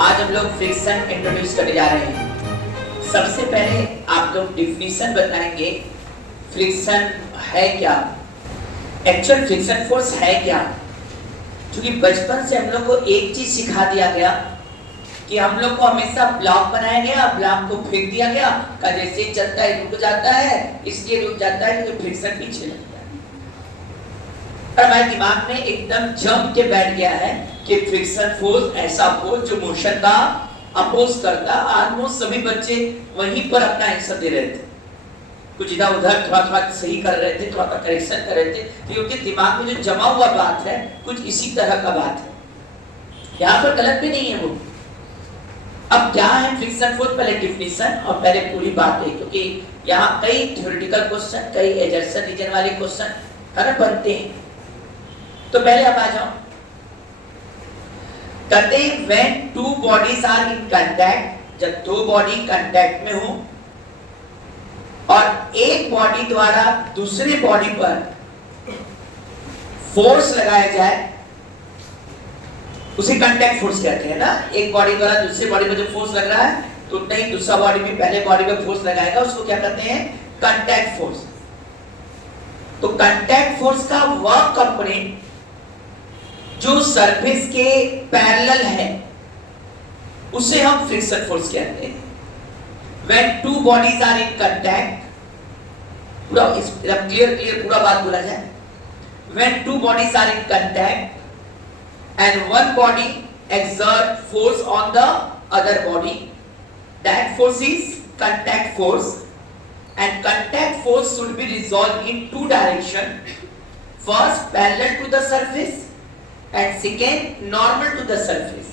आज हम लोग फ्रिक्शन इंट्रोड्यूस करने जा रहे हैं। सबसे पहले आप लोग डिफिनीशन बताएंगे, फ्रिक्शन है क्या, एक्चुअल फ्रिक्शन फोर्स है क्या। क्योंकि बचपन से हम लोग को एक चीज सिखा दिया गया कि हम लोग को हमेशा ब्लॉक बनाया गया, ब्लॉक को फेंक दिया गया का जैसे ही चलता है रुक जाता है, इसलिए रुक जाता है क्योंकि फ्रिक्शन पीछे लगता है। और हमारे दिमाग में एकदम जम के बैठ गया है कि फ्रिक्शन फोर्स ऐसा फोर्स जो मोशन का अपोज करता। ऑलमोस्ट सभी बच्चे वहीं पर अपना आंसर दे रहे थे, कुछ इधर उधर थोड़ा सही कर रहे थे, थोड़ा करेक्शन कर रहे थे, क्योंकि दिमाग में जो जमा हुआ बात है कुछ इसी तरह का बात है। यहाँ पर गलत भी नहीं है वो। अब क्या है फ्रिक्शन फोर्स, पहले डिफिनीशन और पहले पूरी बात है, क्योंकि यहाँ कई थ्योरेटिकल क्वेश्चन, कई एजर्सन रीजन वाले क्वेश्चन अगर बनते हैं। तो पहले आप आ जाओ, कहते हैं when two bodies are in contact, जब दो बॉडी कांटेक्ट में हो और एक बॉडी द्वारा दूसरे बॉडी पर फोर्स लगाया जाए, उसे कांटेक्ट फोर्स कहते हैं ना। एक बॉडी द्वारा दूसरे बॉडी पर जो फोर्स लग रहा है तो उतना ही दूसरा बॉडी भी पहले बॉडी पे फोर्स लगाएगा, उसको क्या कहते हैं, कांटेक्ट फोर्स। तो कांटेक्ट फोर्स का वह कंपोनेंट जो सरफेस के पैरेलल है उसे हम फ्रिक्शन फोर्स कहते हैं। When two bodies are in contact, पूरा क्लियर पूरा बात बोला जाए। When two bodies are in contact and one body exert force on the other body, that force is contact force, and contact force should be resolved in two directions. First parallel to the surface and second normal to the surface.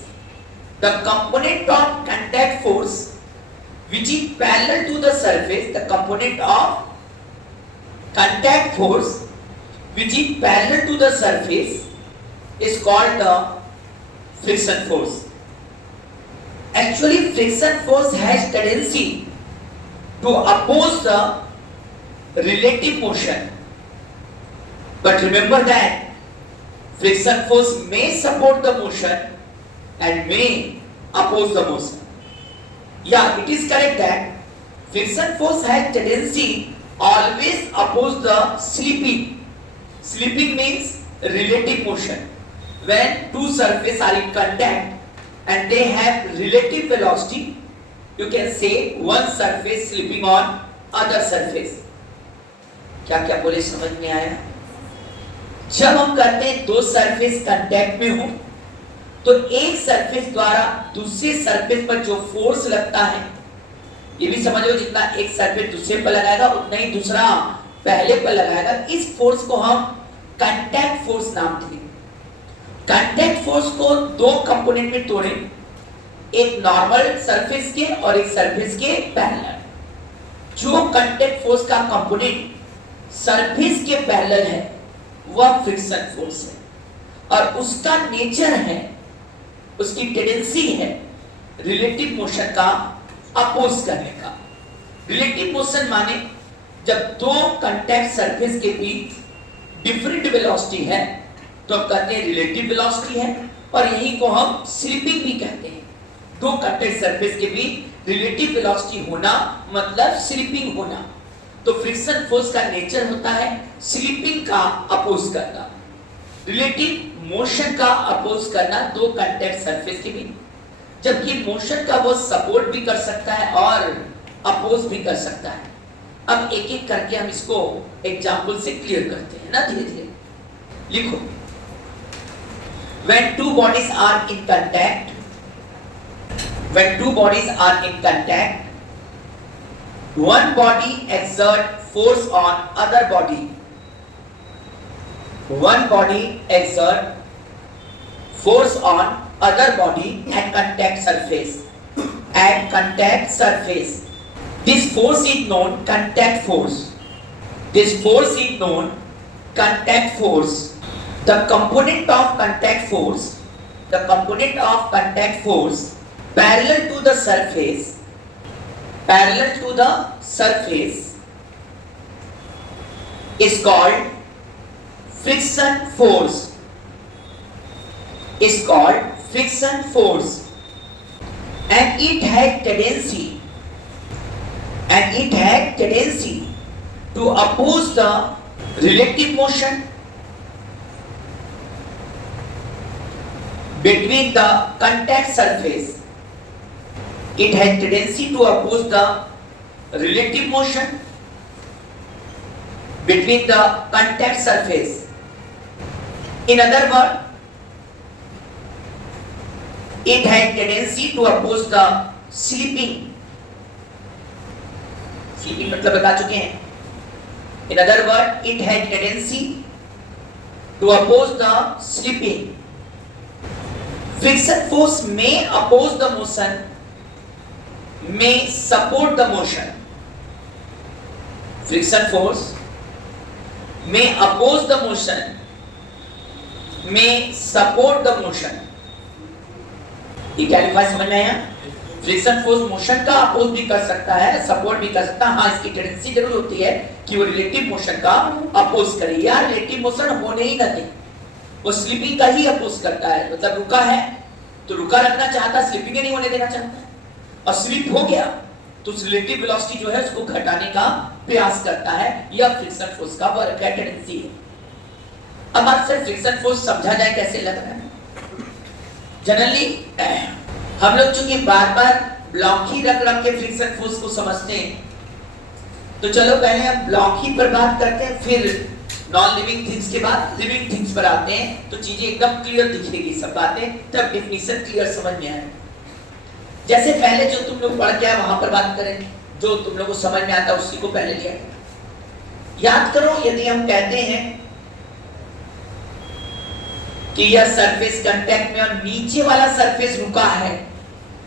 The component of contact force which is parallel to the surface, the component of contact force which is parallel to the surface is called the friction force. Actually friction force has tendency to oppose the relative motion, but remember that friction force may support the motion and may oppose the motion. Yeah, it is correct that friction force has tendency always oppose the slipping. Slipping means relative motion. When two surfaces are in contact and they have relative velocity, you can say one surface slipping on other surface. क्या क्या बोले समझ में आया? जब हम कहते हैं दो सरफेस कांटेक्ट में हो तो एक सरफेस द्वारा दूसरे सरफेस पर जो फोर्स लगता है, ये भी समझ लो जितना एक सरफेस दूसरे पर लगाएगा उतना ही दूसरा पहले पर लगाएगा। इस फोर्स को हम कांटेक्ट फोर्स नाम देंगे। कांटेक्ट फोर्स को दो कंपोनेंट में तोड़े, एक नॉर्मल सरफेस के और एक सरफेस के पैरेलल। जो कांटेक्ट फोर्स का कंपोनेंट सरफेस के पैरेलल है वह फ्रिक्शन फोर्स है और उसका नेचर है, उसकी टेंडेंसी है रिलेटिव मोशन का अपोज करने का। रिलेटिव मोशन माने जब दो कांटेक्ट सरफेस के बीच डिफरेंट वेलोसिटी है तो हम कहते हैं रिलेटिव वेलोसिटी है, और यही को हम स्लिपिंग भी कहते हैं। दो कांटेक्ट सरफेस के बीच रिलेटिव वेलोसिटी होना मतलब स्लिपिंग होना। तो फ्रिक्शन फोर्स का नेचर होता है स्लिपिंग का अपोज करना, रिलेटिव मोशन का अपोज करना दो कांटेक्ट सरफेस के बीच। जबकि मोशन का वो सपोर्ट भी कर सकता है और अपोज भी कर सकता है। अब एक एक करके हम इसको एग्जांपल से क्लियर करते हैं ना, धीरे धीरे लिखो। When two bodies are in contact, when two bodies are in contact, one body exert force on other body. One body exert force on other body at contact surface. At contact surface, this force is known contact force. This force is known contact force. The component of contact force, the component of contact force parallel to the surface, parallel to the surface is called friction force. Is called friction force. and it had tendency to oppose the relative motion between the contact surface. It has tendency to oppose the relative motion between the contact surface. In other words, it has tendency to oppose the slipping. Slipping मतलब बता चुके हैं. In other words, it has tendency to oppose the slipping. Friction force may oppose the motion, may support the motion. Friction force may oppose the motion, may support the motion. ये clarify समझ में आया? Friction force motion का oppose भी कर सकता है, support भी कर सकता है. हाँ, इसकी टेंडेंसी जरूर होती है कि वो रिलेटिव मोशन का अपोज करे. यार रिलेटिव मोशन होने ही ना दे, वो स्लिपिंग का ही अपोज करता है. मतलब रुका है तो रुका रखना चाहता है, स्लिपिंग नहीं होने देना चाहता है. और स्लिप हो गया तो उस रिलेटिव वेलोसिटी जो है उसको घटाने का प्रयास करता है. यह फ्रिक्शन फोर्स का वर्क है, टेंडेंसी है. अब आपसे फ्रिक्शन फोर्स समझा जाए कैसे लग रहा है. जनरली हम लोग चूंकि बार-बार ब्लॉक ही रख के फ्रिक्शन फोर्स को समझते हैं, तो चलो पहले हम ब्लॉक ही पर बात करते हैं, फिर नॉन लिविंग थिंग्स के बाद लिविंग थिंग्स पर आते हैं. तो चीजें एकदम क्लियर दिखेगी सब बातें, तब डेफिनेशन क्लियर समझ में आए. जैसे पहले जो तुम लोग पढ़ के आए वहां पर बात करें, जो तुम लोगों को समझ में आता उसी को पहले लिया. याद करो, यदि हम कहते हैं कि यह सरफेस कांटेक्ट में और नीचे वाला सरफेस रुका है,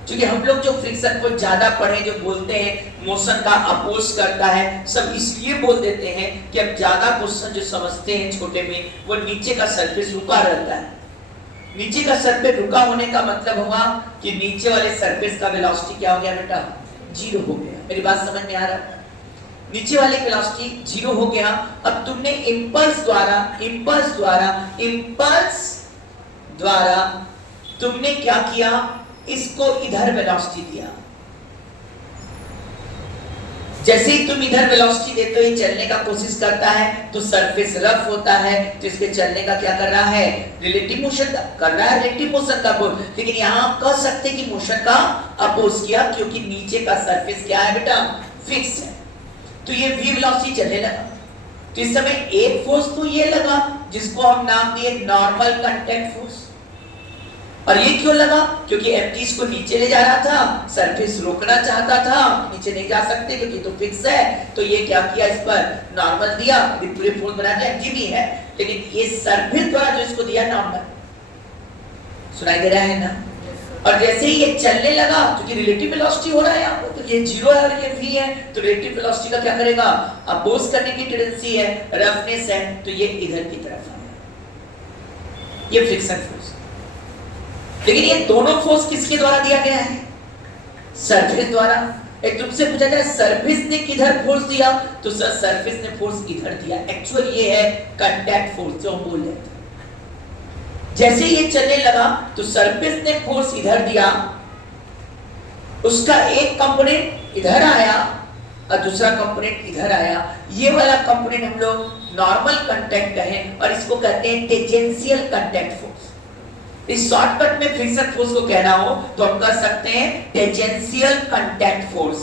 क्योंकि हम लोग जो फ्रिक्शन को ज्यादा पढ़े, जो बोलते हैं मोशन का अपोज करता है, सब इसलिए बोल देते हैं कि हम ज्यादा क्वेश्चन जो समझते हैं छोटे में, वो नीचे का सरफेस रुका रहता है. नीचे का सरफेस रुका होने का मतलब हुआ कि नीचे वाले सरफेस का वेलोसिटी क्या हो गया बेटा? जीरो हो गया. मेरी बात समझ में आ रहा है? नीचे वाले वेलोसिटी जीरो हो गया. अब तुमने इंपल्स द्वारा तुमने क्या किया? इसको इधर वेलोसिटी दिया. जैसे ही तुम इधर वेलोसिटी देते हो, ये चलने का कोशिश करता है, तो सरफेस रफ होता है, तो इसके चलने का क्या कर रहा है? रिलेटिव मोशन कर रहा है, रिलेटिव मोशन का अपोज. लेकिन यहां आप कह सकते कि मोशन का अपोज किया, क्योंकि नीचे का सरफेस क्या है बेटा? फिक्स है. तो ये v वेलोसिटी चलने लगा. तो इस समय एक फोर्स तो ये लगा जिसको हम नाम दिए नॉर्मल कांटेक्ट फोर्स. और ये क्यों लगा? क्योंकि mg इसको नीचे ले जा रहा था, सरफेस रोकना चाहता था, नीचे नहीं जा सकते क्योंकि तो फिक्स है. तो ये क्या किया? इस पर नॉर्मल दिया, पूरे फोर्स बना दिया. mg भी है, लेकिन ये सरफेस द्वारा जो इसको दिया नॉर्मल. सुनाई दे रहा है ना? और जैसे ही ये चलने लगा, क्योंकि रिलेटिव वेलोसिटी हो रहा है यहाँ पर, तो ये जीरो है और ये v है, तो रिलेटिव वेलोसिटी का क्या करेगा? अपोज करने की टेंडेंसी है, रफनेस है, तो ये इधर की तरफ आएगा. ये फ्रिक्शन फोर्स. लेकिन ये दोनों फोर्स किसके द्वारा दिया गया है? सरफेस द्वारा. एक तुमसे पूछा जाए सरफेस ने किधर फोर्स दिया, तो सर सरफेस ने फोर्स इधर दिया. एक्चुअल ये है कांटेक्ट फोर्स जो हम बोल रहे थे. जैसे ये चलने लगा तो सरफेस ने फोर्स इधर दिया, उसका एक कंपोनेंट इधर आया और दूसरा कंपोनेंट इधर आया. ये वाला कंपोनेंट हम लोग नॉर्मल कांटेक्ट कहें, और इसको कहते हैं टेंजेंशियल कांटेक्ट फोर्स. इस शॉर्टकट में फ्रिक्शन फोर्स को कहना हो तो हम कह सकते हैं टेंजेंशियल कांटेक्ट फोर्स.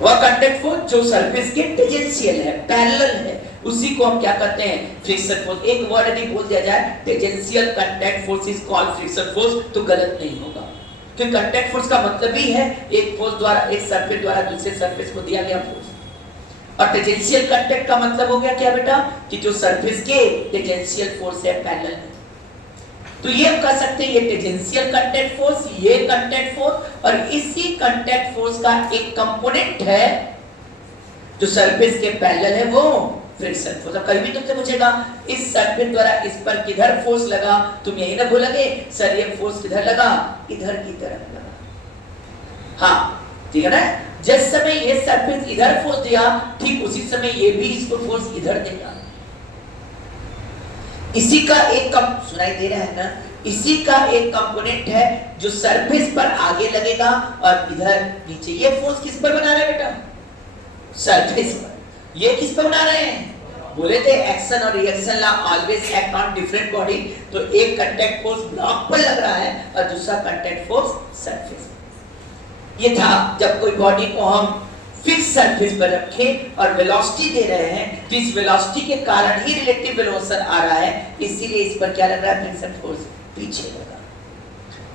वह कांटेक्ट फोर्स जो सरफेस के टेंजेंशियल है, पैरेलल है, उसी को हम क्या कहते हैं? Friction force. एक वर्ड यदि बोल दिया जाए tangential contact force is called friction force, तो गलत नहीं होगा. क्योंकि कांटेक्ट फोर्स का मतलब ही है एक फोर्स द्वारा, एक सरफेस द्वारा दूसरे सरफेस को दिया गया फोर्स. और टेंजेंशियल कांटेक्ट का मतलब हो गया क्या बेटा? कि जो सरफेस के टेंजेंशियल फोर्स है, पैरेलल है. तो ये हम कह सकते हैं ये टेंजेंशियल कांटेक्ट फोर्स, ये कांटेक्ट फोर्स, और इसी कांटेक्ट फोर्स का एक कंपोनेंट है जो सरफेस के पैरेलल है, वो फ्रिक्शन फोर्स. अब कभी भी तुमसे पूछेगा इस सरफेस द्वारा इस पर किधर फोर्स लगा, तुम यही ना बोलोगे सर ये फोर्स किधर लगा? इधर की तरफ लगा. हाँ, ठीक है ना? जिस समय ये सरफेस इधर फोर्स दिया, ठीक उसी समय ये भी इसको फोर्स इधर देगा. इसी का एक कम सुनाई दे रहा है ना, इसी का एक कंपोनेंट है जो सरफेस पर आगे लगेगा और इधर नीचे। ये फोर्स किस पर बना रहे हैं बेटा? सरफेस पर। ये किस पर बना रहे हैं? बोले थे एक्शन और reaction law always act on different body. तो एक कांटेक्ट फोर्स ब्लॉक पर लग रहा है और दूसरा कांटेक्ट फोर्स सरफेस। ये था जब कोई बॉडी को हम फिक्स सरफेस पर रखें और वेलोसिटी दे रहे हैं, तो इस वेलोसिटी के कारण ही रिलेटिव वेलोसिटी आ रहा है, इसीलिए इस पर क्या लग रहा है? फ्रिक्शन फोर्स पीछे लगा।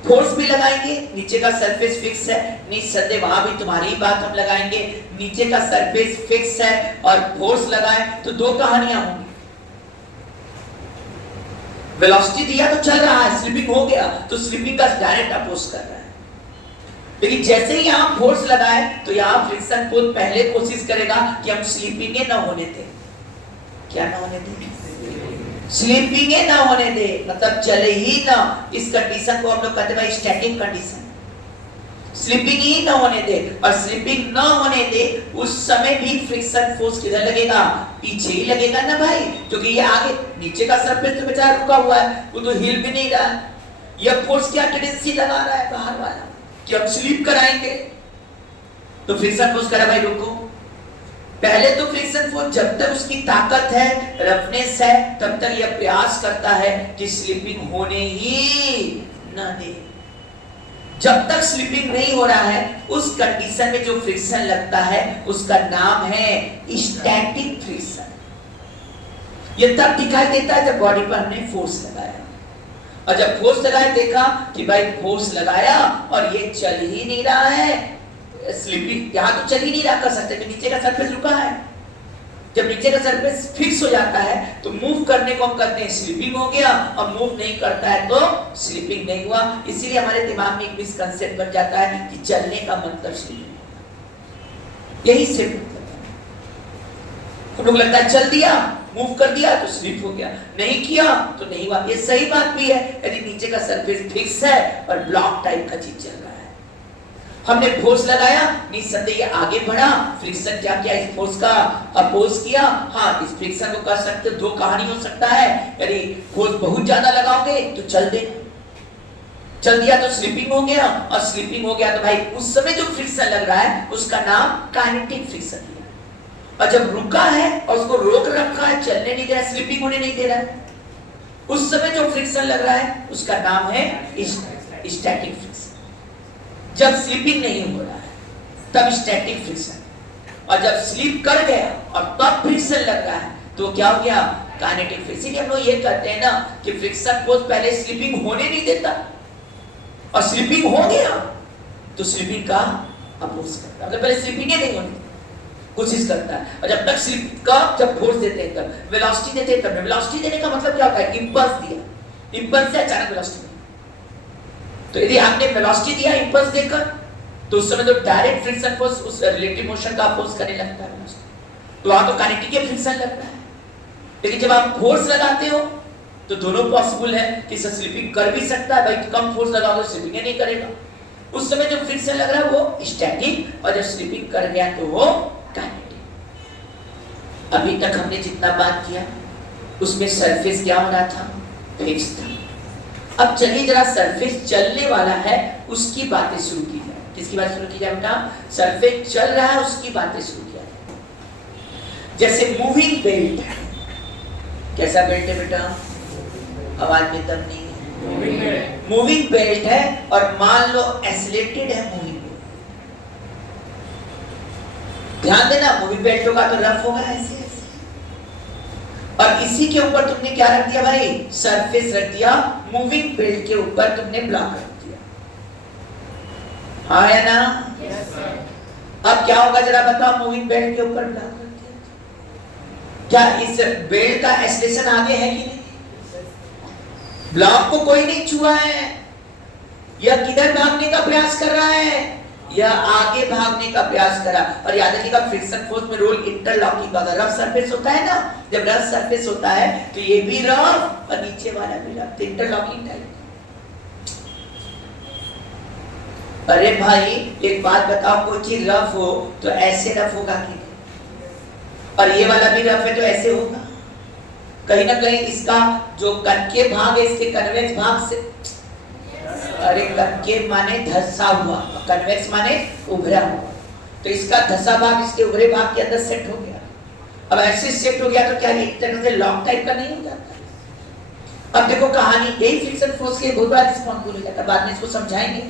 फोर्स भी लगाएंगे, नीचे का सरफेस फिक्स है, निस्संदेह वहां भी तुम्हारी ही बात हम लगाएंगे। नीचे का सरफेस फिक्स है और फोर्स लगाए तो दो कहानियां होंगी। वेलोसिटी दिया तो चल रहा है, स्लिपिंग हो गया तो स्लिपिंग का डायरेक्ट अपोज कर रहा है। लेकिन जैसे ही यहां फोर्स लगाए तो यहां फ्रिक्शन फोर्स पहले कोशिश करेगा कि हम स्लिपिंग ना होने दें। क्या ना होने दें? स्लीपिंग ना होने दे, मतलब चले ही ना। इस कंडीशन को हम लोग कहते हैं स्टैटिक कंडीशन। स्लीपिंग ही ना होने दे, और स्लीपिंग ना होने दे उस समय भी फ्रिक्शन फोर्स किधर लगेगा? पीछे ही लगेगा ना भाई, क्योंकि ये आगे नीचे का सरफेस तो बेचारा रुका हुआ है, वो तो हिल भी नहीं रहा है। यह फोर्स क्या टेंडेंसी लगा रहा है बाहर वाला कि हम स्लीप कराएंगे, तो फ्रिक्शन फोर्स करा भाई रुको। पहले तो फ्रिक्शन फोर्स जब तक उसकी ताकत है, रफनेस है, तब तक यह प्रयास करता है कि स्लिपिंग होने ही ना दे। जब तक स्लिपिंग नहीं हो रहा है उस कंडीशन में जो फ्रिक्शन लगता है उसका नाम है स्टैटिक फ्रिक्शन। यह तब दिखाई देता है जब बॉडी पर हमने फोर्स लगाया, और जब फोर्स लगाया देखा कि भाई फोर्स लगाया और ये चल ही नहीं रहा है, स्लिपिंग यहां तो चल ही नहीं रहा, कर सकते कि नीचे का सरफेस रुका है। जब नीचे का सरफेस फिक्स हो जाता है तो मूव करने को हम कहते हैं स्लिपिंग हो गया, और मूव नहीं करता है तो स्लिपिंग नहीं हुआ। इसीलिए हमारे दिमाग में एक मिसकंसेप्ट बन जाता है कि चलने का मतलब स्लिपिंग। यही सिर्फ हम लोग लगता है चल दिया, मूव कर दिया तो स्लिप हो गया, नहीं किया तो नहीं हुआ। ये सही बात भी है यदि नीचे का सरफेस फिक्स है और ब्लॉक टाइप का चीज चल रहा है। हमने फोर्स लगाया, निस्संदेह ये आगे बढ़ा, फ्रिक्शन क्या किया? इस फोर्स का अपोज किया। हाँ, इस फ्रिक्शन को कर सकते, दो कहानी हो सकता है, यदि फोर्स बहुत ज्यादा लगाओगे तो चल दे, चल दिया तो स्लिपिंग हो गया, और स्लिपिंग हो गया तो भाई उस समय जो फ्रिक्शन लग रहा है उसका नाम काइनेटिक फ्रिक्शन है। और जब रुका है और उसको रोक रखा है, चलने नहीं दे रहा, स्लिपिंग होने नहीं दे रहा है, उस समय जो फ्रिक्शन लग रहा है उसका नाम है स्टैटिक फ्रिक्शन। जब स्लीपिंग नहीं हो रहा है तब स्टैटिक फ्रिक्शन, और जब स्लीप कर गया और तब फ्रिक्शन लग रहा है तो क्या हो गया? Kinetic friction. इसलिए हम लोग ये कहते हैं ना कि फ्रिक्शन फोर्स पहले स्लीपिंग होने नहीं देता, और स्लीपिंग हो गया तो स्लीपिंग का अपोज करता है, मतलब पहले स्लीपिंग नहीं होने कोशिश करता है। और जब तक स्लीप का जब फोर्स देते हैं तब वेलोसिटी देते हैं, तब वेलोसिटी देने का मतलब क्या होता है? इंपल्स दिया, इंपल्स से अचानक वेलोसिटी। तो यदि आपने वेलोसिटी दिया इंपल्स देकर तो उस समय तो डायरेक्ट फ्रिक्शन फोर्स उस रिलेटिव मोशन का अपोज करने लगता है, तो वहां तो काइनेटिक फ्रिक्शन लगता है। लेकिन जब आप फोर्स लगाते हो तो दोनों पॉसिबल है कि स्लिपिंग कर भी सकता है, भाई कम फोर्स लगाओगे स्लिपिंग नहीं करेगा। उस समय जो फ्रिक्शन लग रहा है वो स्टैटिक, और जब स्लिपिंग कर गया तो वो काइनेटिक। अभी तक हमने जितना बात किया उसमें सरफेस क्या हो रहा था? फिक्स था। अब चलिए जरा सरफेस चलने वाला है उसकी बातें शुरू की जाए। किसकी बात शुरू की जाए बेटा? सरफेस चल रहा है उसकी बातें शुरू किया जाए। जैसे मूविंग बेल्ट है, कैसा बेल्ट है बेटा? आवाज में दम नहीं है। मूविंग बेल्ट है, और मान लो एक्सीलरेटेड है मूविंग बेल्ट। ध्यान देना, मूविंग बेल्ट होगा तो रफ होगा ऐसे, और इसी के ऊपर तुमने क्या रख दिया भाई? सरफेस रख दिया। मूविंग बेल्ट के ऊपर तुमने ब्लॉक रख दिया, हाँ या ना? yes, sir। अब क्या होगा जरा बताओ? मूविंग बेल्ट के ऊपर ब्लॉक रख दिया, क्या इस बेल्ट का एक्सेलरेशन आगे है कि नहीं? ब्लॉक को कोई नहीं छुआ है, यह किधर भागने का प्रयास कर रहा है? यह आगे भागने का प्रयास करा। और याद रखिएगा फ्रिक्शन फोर्स में रोल इंटरलॉकिंग का। रफ सरफेस होता है ना, जब रफ सरफेस होता है तो ये भी रफ और नीचे वाला भी रफ, इंटरलॉकिंग टाइप। अरे भाई एक बात बताओ, कोई चीज रफ हो तो ऐसे रफ होगा कि नहीं? और ये वाला भी रफ है तो ऐसे होगा? कहीं ना कहीं इसका जो कनकेव भाग है इसके कन्वेक्स भाग से, अरे कनकेव माने धंसा हुआ, कन्वेक्स माने उभरा हुआ, तो इसका धंसा भाग इसके उभरे भाग के अंदर सेट हो गया। अब ऐसे सेट हो गया तो क्या एक तरह से लॉक टाइप का नहीं हो जाता। अब देखो कहानी यही फ्रिक्शन फोर्स के बहुत बड़ा रिस्पॉन्सिबल हो जाता है, बाद में इसको समझाएंगे।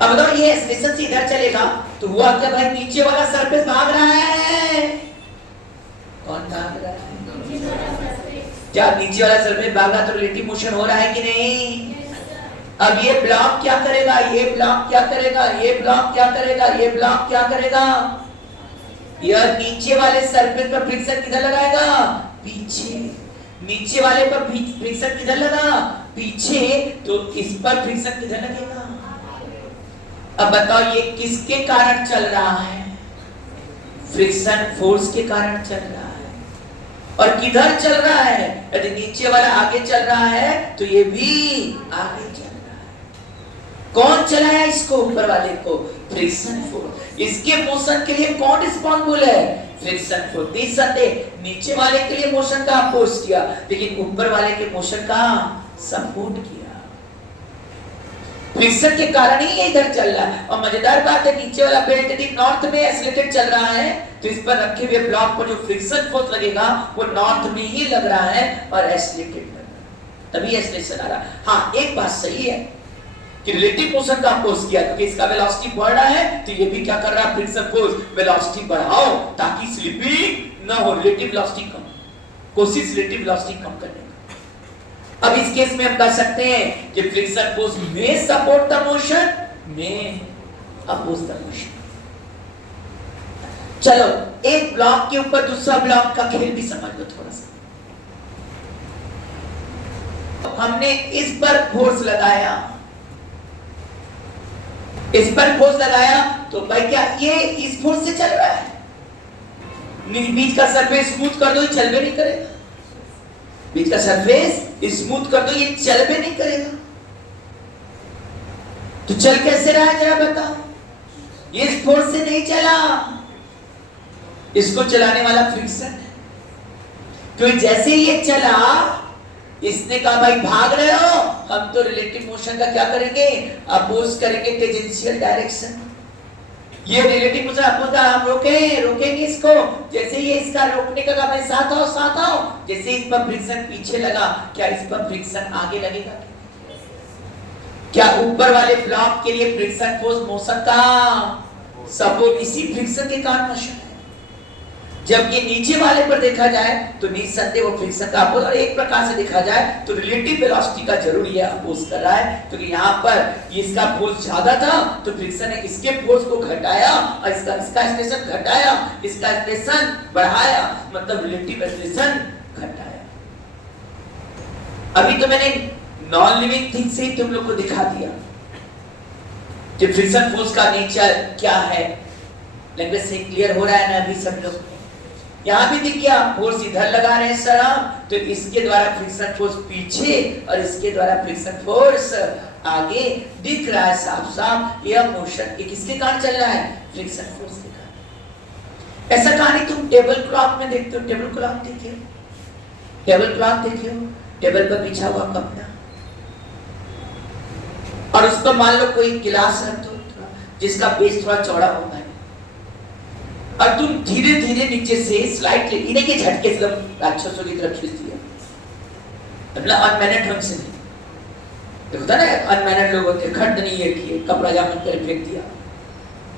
अब बताओ ये एक्सलेशन से इधर चलेगा तो हुआ क्या भाई, नीचे वाला सरफेस भाग रहा है, कौन भाग रहा है? क्या नीचे वाला सरफेस भाग रहा तो रिलेटिव मोशन हो रहा है कि नहीं? अब ये ब्लॉक क्या करेगा, ये ब्लॉक क्या करेगा, ये ब्लॉक क्या करेगा, ये ब्लॉक क्या करेगा? यह नीचे वाले सरफेस पर फ्रिक्शन किधर लगाएगा? पीछे। नीचे वाले पर फ्रिक्शन किधर लगा? पीछे। तो इस पर फ्रिक्शन किधर लगेगा? अब बताओ ये किसके कारण चल रहा है? फ्रिक्शन फोर्स के कारण चल रहा है। और किधर चल रहा है? यदि नीचे वाला आगे चल रहा है तो ये भी आगे चल रहा है। कौन चलाया इसको? ऊपर वाले को, फ्रिक्शन फोर्स। इसके मोशन के लिए कौन रिस्पॉन्सिबल है? Friction force. निसंदेह नीचे वाले के लिए मोशन का अपोज किया, लेकिन ऊपर वाले के मोशन का सपोर्ट किया। फ्रिक्शन के कारण ही ये इधर चल रहा है। और मजेदार बात है, नीचे वाला बेल्ट यदि नॉर्थ में एक्सीलरेटेड चल रहा है तो इस पर रखे हुए ब्लॉक पर जो फ्रिक्शन फोर्स लगेगा वो नॉर्थ में ही लग रहा है और एक्सीलरेटेड लग रहा है, तभी एक्सीलरेशन आ रहा है। हाँ, एक बात सही है कि रिलेटिव मोशन का अपोज किया क्योंकि इसका वेलोसिटी बढ़ रहा है, तो ये भी क्या कर रहा है? फ्रिक्शन फोर्स वेलोसिटी बढ़ाओ ताकि स्लिपिंग ना हो, रिलेटिव वेलोसिटी कम, कोशिश रिलेटिव वेलोसिटी कम करने। अब इस केस में हम कह सकते हैं कि फ्रिक्शन फोर्स में सपोर्ट द मोशन, में अपोज द मोशन। चलो एक ब्लॉक के ऊपर दूसरा ब्लॉक का खेल भी समझ लो थोड़ा सा। हमने इस पर फोर्स लगाया, इस पर फोर्स लगाया तो भाई क्या ये इस फोर्स से चल रहा है? बीच का सरफेस स्मूथ कर दो, ये चल भी नहीं करेगा। बीच का सरफेस स्मूथ कर दो, ये चल भी नहीं करेगा। तो चल कैसे रहा है जरा बताओ? ये इस फोर्स से नहीं चला, इसको चलाने वाला फ्रिक्शन है। क्योंकि जैसे ये चला, इसने कहा भाई भाग रहे हो, हम तो रिलेटिव मोशन का क्या करेंगे? अपोज करेंगे टेंजेंशियल डायरेक्शन। ये रिलेटिव मोशन अपोज, हम रोकेंगे इसको। जैसे ये इसका रोकने का मैं साथ आओ, जैसे इस पर फ्रिक्शन पीछे लगा, क्या इस पर फ्रिक्शन आगे लगेगा? क्या ऊपर वाले ब्लॉक के लिए फ्रिक्शन फोर्स मोशन का सपोर्ट, इसी फ्रिक्शन के कारण मोशन है। जब ये नीचे वाले पर देखा जाए तो निसंदेह वो फ्रिक्शन का अपोज, और एक प्रकार से देखा जाए तो रिलेटिव वेलोसिटी का जरूर ये अपोज कर रहा है, क्योंकि यहाँ पर इसका फोर्स ज्यादा था तो फ्रिक्शन ने इसके फोर्स को घटाया और इसका एक्सलेशन घटाया, इसका एक्सलेशन बढ़ाया, मतलब रिलेटिव एक्सलेशन घटाया। अभी तो मैंने नॉन लिविंग थिंग से ही तुम लोग को दिखा दिया कि फ्रिक्शन फोर्स का नेचर क्या है। लैंग्वेज से क्लियर हो रहा है ना अभी सब लोग? यहां भी दिख गया, फोर्स इधर लगा रहे हैं सर हम, तो इसके द्वारा फ्रिक्शन फोर्स पीछे और इसके द्वारा फ्रिक्शन फोर्स आगे दिख रहा है साफ साफ। यह मोशन किसके कारण चल रहा है? फ्रिक्शन फोर्स के कारण। ऐसा कहानी तुम टेबल क्लॉथ में देखते हो, टेबल क्लॉथ देखिए, टेबल क्लॉथ देखिए, टेबल पर बिछा हुआ कपड़ा, और उस पर मान लो कोई गिलास रख दो जिसका बेस थोड़ा चौड़ा होगा, और तुम धीरे धीरे नीचे से स्लाइडली, इन्हें के झटके से राक्षसों की तरफ खींच दिया, मतलब अनमैनेड ढंग से नहीं। होता है ना अनमैनेड लोग होते हैं, खट नहीं ये किए, कपड़ा जामन कर फेंक दिया,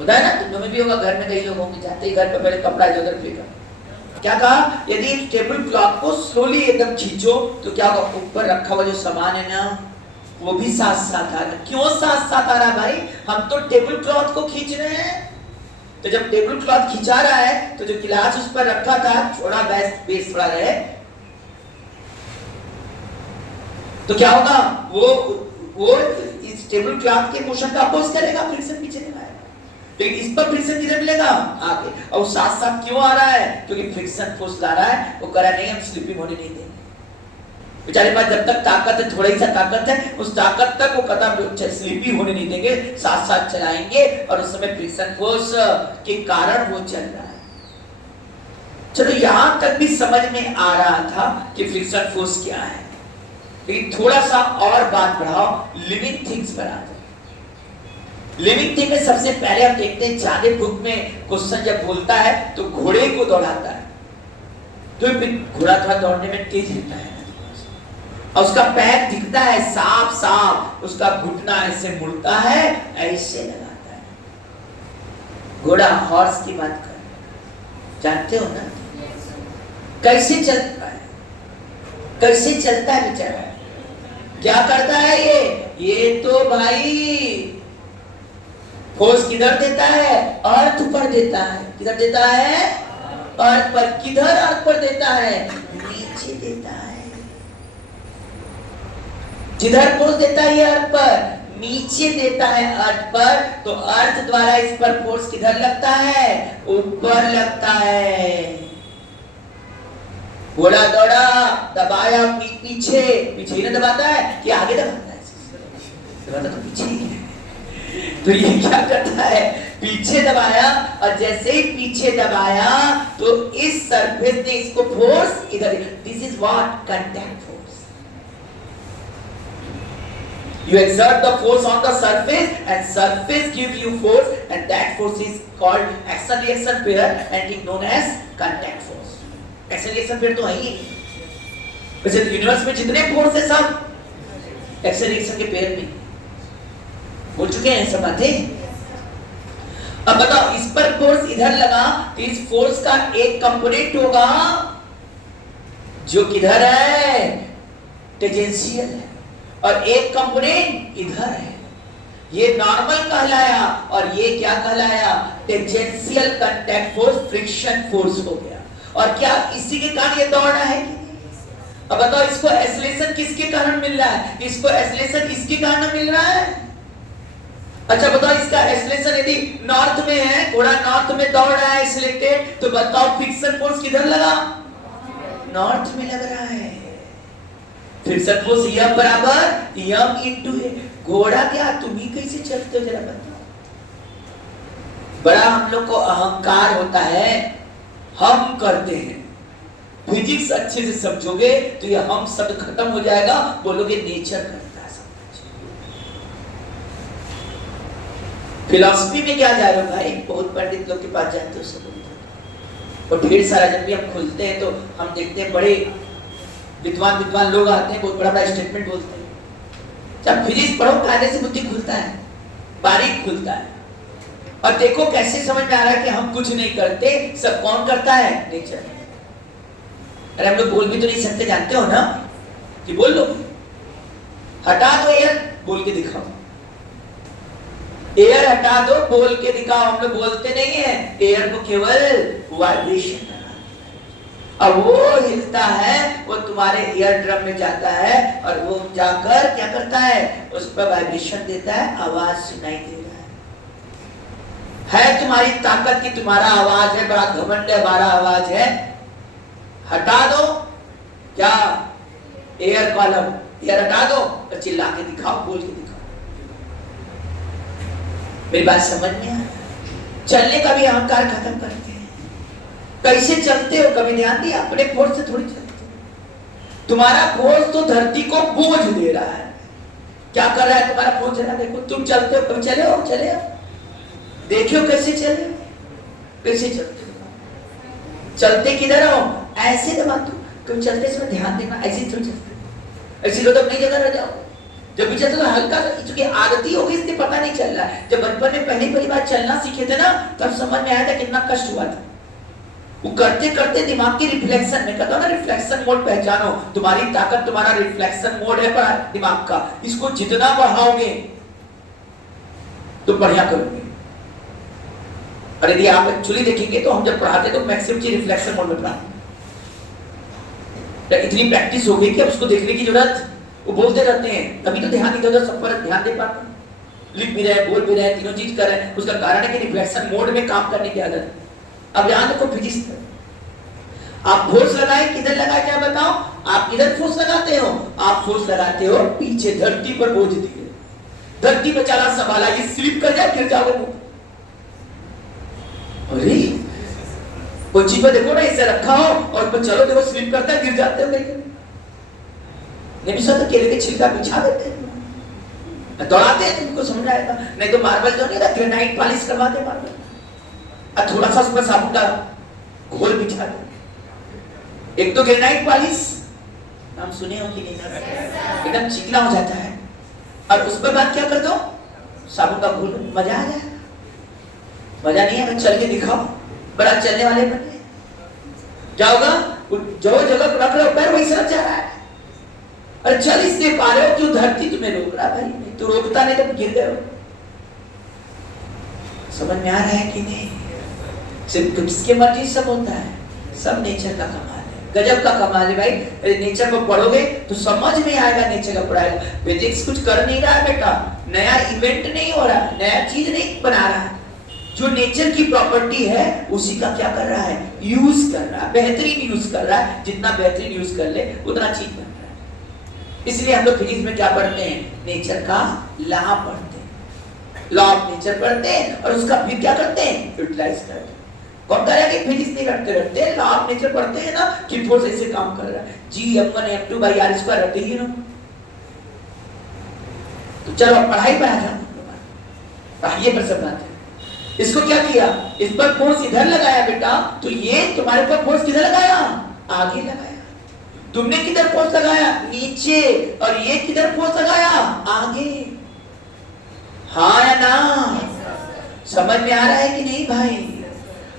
होता है ना, तुम में भी होगा, घर में कई लोग होंगे जाते ही घर पर पहले कपड़ा इधर फेंका। क्या कहा? यदि टेबल क्लॉथ को स्लोली एकदम खींचो तो क्या होगा? ऊपर रखा हुआ जो सामान है ना वो भी साथ साथ आ रहा। क्यों साथ साथ आ रहा भाई? हम तो टेबल क्लॉथ को खींच रहे हैं। तो जब टेबल क्लॉथ खिंचा रहा है तो जो गिलास उस पर रखा था थोड़ा बेस थोड़ा रहे, तो क्या होगा? वो इस टेबल क्लॉथ के मोशन का अपोज करेगा, फ्रिक्शन पीछे नहीं आएगा। लेकिन इस पर फ्रिक्शन किधर मिलेगा? आगे। और साथ साथ क्यों आ रहा है? क्योंकि फ्रिक्शन फोर्स ला रहा है, वो करा नहीं हम स्लिपिंग होने नहीं देंगे। बेचारे पास जब तक ताकत है, थोड़ी सा ताकत है, उस ताकत तक वो कदम स्लिपी होने नहीं देंगे, साथ साथ चलाएंगे, और उस समय फ्रिक्शन फोर्स के कारण वो चल रहा है। चलो यहां तक भी समझ में आ रहा था कि फ्रिक्शन फोर्स क्या है, लेकिन थोड़ा सा और बात बढ़ाओ, लिविंग थिंग्स पर आ जाओ। लिविंग थिंग में सबसे पहले हम देखते हैं, जाने बुक में क्वेश्चन जब बोलता है तो घोड़े को दौड़ाता है, तो घोड़ा थोड़ा दौड़ने में तेज रहता है और उसका पैर दिखता है साफ साफ, उसका घुटना ऐसे मुड़ता है, ऐसे लगाता है। घोड़ा हॉर्स की बात कर, जानते हो ना कैसे चलता है, कैसे चलता है बेचारा, क्या करता है ये तो भाई फोर्स किधर देता है, अर्थ पर देता है। किधर देता है, अर्थ पर। किधर अर्थ पर देता है, नीचे देता है। जिधर फोर्स देता है ये अर्थ पर, नीचे देता है अर्थ पर, तो अर्थ द्वारा इस पर फोर्स किधर लगता है, ऊपर लगता है। घोड़ा दौड़ा, दबाया पीछे, पीछे ही ना दबाता है कि आगे दबाता है, दबाता तो पीछे ही है। तो ये क्या करता है, पीछे दबाया, और जैसे ही पीछे दबाया तो इस सरफेस ने इसको फोर्स इधर, this is what, contact force. You exert the force on the surface and surface gives you force, and that force is called action reaction pair and it known as contact force. Action reaction pair तो है ही, वैसे universe में जितने force है सब action reaction के pair में बोल चुके हैं सब बातें। अब बताओ, इस पर फोर्स इधर लगा तो इस फोर्स का एक कंपोनेंट होगा जो किधर है, टेंजेंशियल है, और एक कंपोनेंट इधर है, ये नॉर्मल कहलाया, और ये क्या कहलाया, tangential contact force, friction force हो गया। और क्या इसी के कारण ये दौड़ रहा है? अब बताओ, इसको एक्सेलरेशन किसके कारण मिल रहा है, इसको एक्सेलरेशन इसके कारण मिल रहा है। अच्छा बताओ, इसका एक्सेलरेशन यदि नॉर्थ में है, घोड़ा नॉर्थ में दौड़ रहा है एक्सेलरेटेड, तो बताओ फ्रिक्शन फोर्स किधर लगा, नॉर्थ में लग रहा है। फ्रिक्शन फोर्स यम बराबर यम इनटू ए। घोड़ा क्या, तुम ही कैसे चलते हो जरा बताओ। बड़ा हम लोग को अहंकार होता है, हम करते हैं। फिजिक्स अच्छे से समझोगे तो ये हम शब्द खत्म हो जाएगा, बोलोगे नेचर करता है सब कुछ। फिलॉसफी में क्या जा रहे हो भाई, बहुत पंडित लोग के पास जाते हो सब, और ढेर सारा जब भी हम खुलते हैं तो हम देखते हैं बड़े विद्वान लोग आते हैं, बहुत बड़ा बड़ा स्टेटमेंट बोलते हैं। जब फिजिक्स पढ़ो, कायदे से बुद्धि खुलता है, बारीक खुलता है, और देखो कैसे समझ में आ रहा है कि हम कुछ नहीं करते, सब कौन करता है, नेचर। अरे हम लोग बोल भी तो नहीं सकते, जानते हो ना, कि बोल लो, हटा दो एयर, बोल के दिखाओ, एयर हटा दो, बोल के दिखाओ। हम लोग बोलते नहीं है, एयर को केवल वाइब्रेशन, अब वो हिलता है, वो तुम्हारे ईयर ड्रम में जाता है, और वो जाकर क्या करता है, उस पर वाइब्रेशन देता है, आवाज सुनाई दे रहा है तुम्हारी ताकत की, तुम्हारा आवाज है, बड़ा घमंड है, हमारा आवाज है, हटा दो क्या, एयर कॉलम, एयर हटा दो, तो चिल्ला के दिखाओ, बोल के दिखाओ। मेरी बात समझ में आ, चलने का भी अहंकार खत्म करते हैं। कैसे चलते हो, कभी ध्यान दिया, अपने फोर्स से थोड़ी चलते हो। तुम्हारा फोर्स तो धरती को बोझ दे रहा है। क्या कर रहा है तुम्हारा फोर्स, जरा देखो, तुम चलते हो, कभी चले हो, चले हो, देखियो कैसे चले, कैसे चलते हो, चलते किधर हो, ऐसे दबा दो, कभी चलते समय ध्यान देना, ऐसे थोड़ी चलते, ऐसे तो अपनी जगह रह जाओ। जब भी चलते तो हल्का, चूंकि आदती हो गई इसलिए पता नहीं चल रहा है। जब बचपन में पहली बार चलना सीखे थे ना, तब समझ में आया था कितना कष्ट हुआ था। वो करते करते दिमाग की रिफ्लेक्शन में, कहता ना रिफ्लेक्शन मोड पहचानो, तुम्हारी ताकत तुम्हारा रिफ्लेक्शन मोड है पर दिमाग का, इसको जितना बढ़ाओगे तो बढ़िया करोगे। और यदि आप एक्चुअली देखेंगे तो हम जब पढ़ाते तो मैक्सिमम चीज रिफ्लेक्शन मोड में पढ़ाते, इतनी प्रैक्टिस हो गई कि अब उसको देखने की जरूरत, वो बोलते रहते हैं, तभी तो ध्यान इधर सब पर ध्यान दे पाते हैं, लिख भी रहे, बोल भी रहे, तीनों चीज कर रहे हैं। उसका कारण है कि रिफ्लेक्शन मोड में काम करने की आदत। अब यहां देखो फिजिक्स, आप फोर्स लगाए, किधर लगाए क्या बताओ, आप किधर फोर्स लगाते हो, आप फोर्स लगाते हो पीछे, धरती पर बोझ दिए, धरती पे चला संभाला, ये स्लिप कर जाए गिर जाओगे। अरे कोई चीज पे देखो ना ऐसे रखा हो और ऊपर चलो देखो स्लिप करता है, गिर जाते हो कहीं। नहीं भी तो केले के छिलका बिछा देते हैं, दौड़ाते हैं, तुमको समझ आएगा। नहीं तो मार्बल जो नहीं था ग्रेनाइट पॉलिश करवाते मार्बल, और थोड़ा सा उसमें साबुन का घोल बिछा दो। एक तो ग्रेनाइट पॉलिश नाम सुने हो कि नहीं, एकदम चिकना हो जाता है, और उस पर बाद क्या कर दो, साबुन का घोल, मजा आ जाए। मजा नहीं है, चल के दिखाओ, बड़ा चलने वाले बने जाओगा, जो जगह रख रहे हो पैर वही सरक जा रहा है। अरे चल इससे पा रहे हो, क्यों धरती तुम्हें रोक रहा भाई, नहीं तो रोकता नहीं तो गिर गए हो। समझ में आ रहा है कि नहीं? सिर्फ किसके मर्जी सब होता है, सब नेचर का कमाल है, गजब का कमाल है भाई। नेचर को पढ़ोगे तो समझ में आएगा नेचर का पढ़ाई। फिजिक्स कुछ कर नहीं रहा है बेटा, नया इवेंट नहीं हो रहा, नया चीज नहीं बना रहा है, जो नेचर की प्रॉपर्टी है उसी का क्या कर रहा है, यूज कर रहा है, बेहतरीन यूज कर रहा है। जितना बेहतरीन यूज कर ले उतना चीज बन रहा है। इसलिए हम लोग फिजिक्स में क्या पढ़ते हैं, नेचर का लॉ पढ़ते हैं, लॉ ऑफ नेचर पढ़ते हैं, और उसका फिर क्या करते हैं, यूटिलाइज करते हैं। कौन कह रहा है कि फिजिक्स नहीं रटते हैं, लॉ ऑफ नेचर पढ़ते हैं ना, कि फोर्स ऐसे काम कर रहा है, G F1F2/r² रटते ही ना। तो चलो पढ़ाई पर आ जाओ, पढ़ाइए पर सब बात है। इसको क्या किया, इस पर फोर्स इधर लगाया बेटा, तो ये तुम्हारे पर फोर्स किधर लगाया, आगे लगाया। तुमने किधर फोर्स लगाया, नीचे, और ये किधर फोर्स लगाया, आगे। हाँ या ना, समझ में आ रहा है कि नहीं भाई?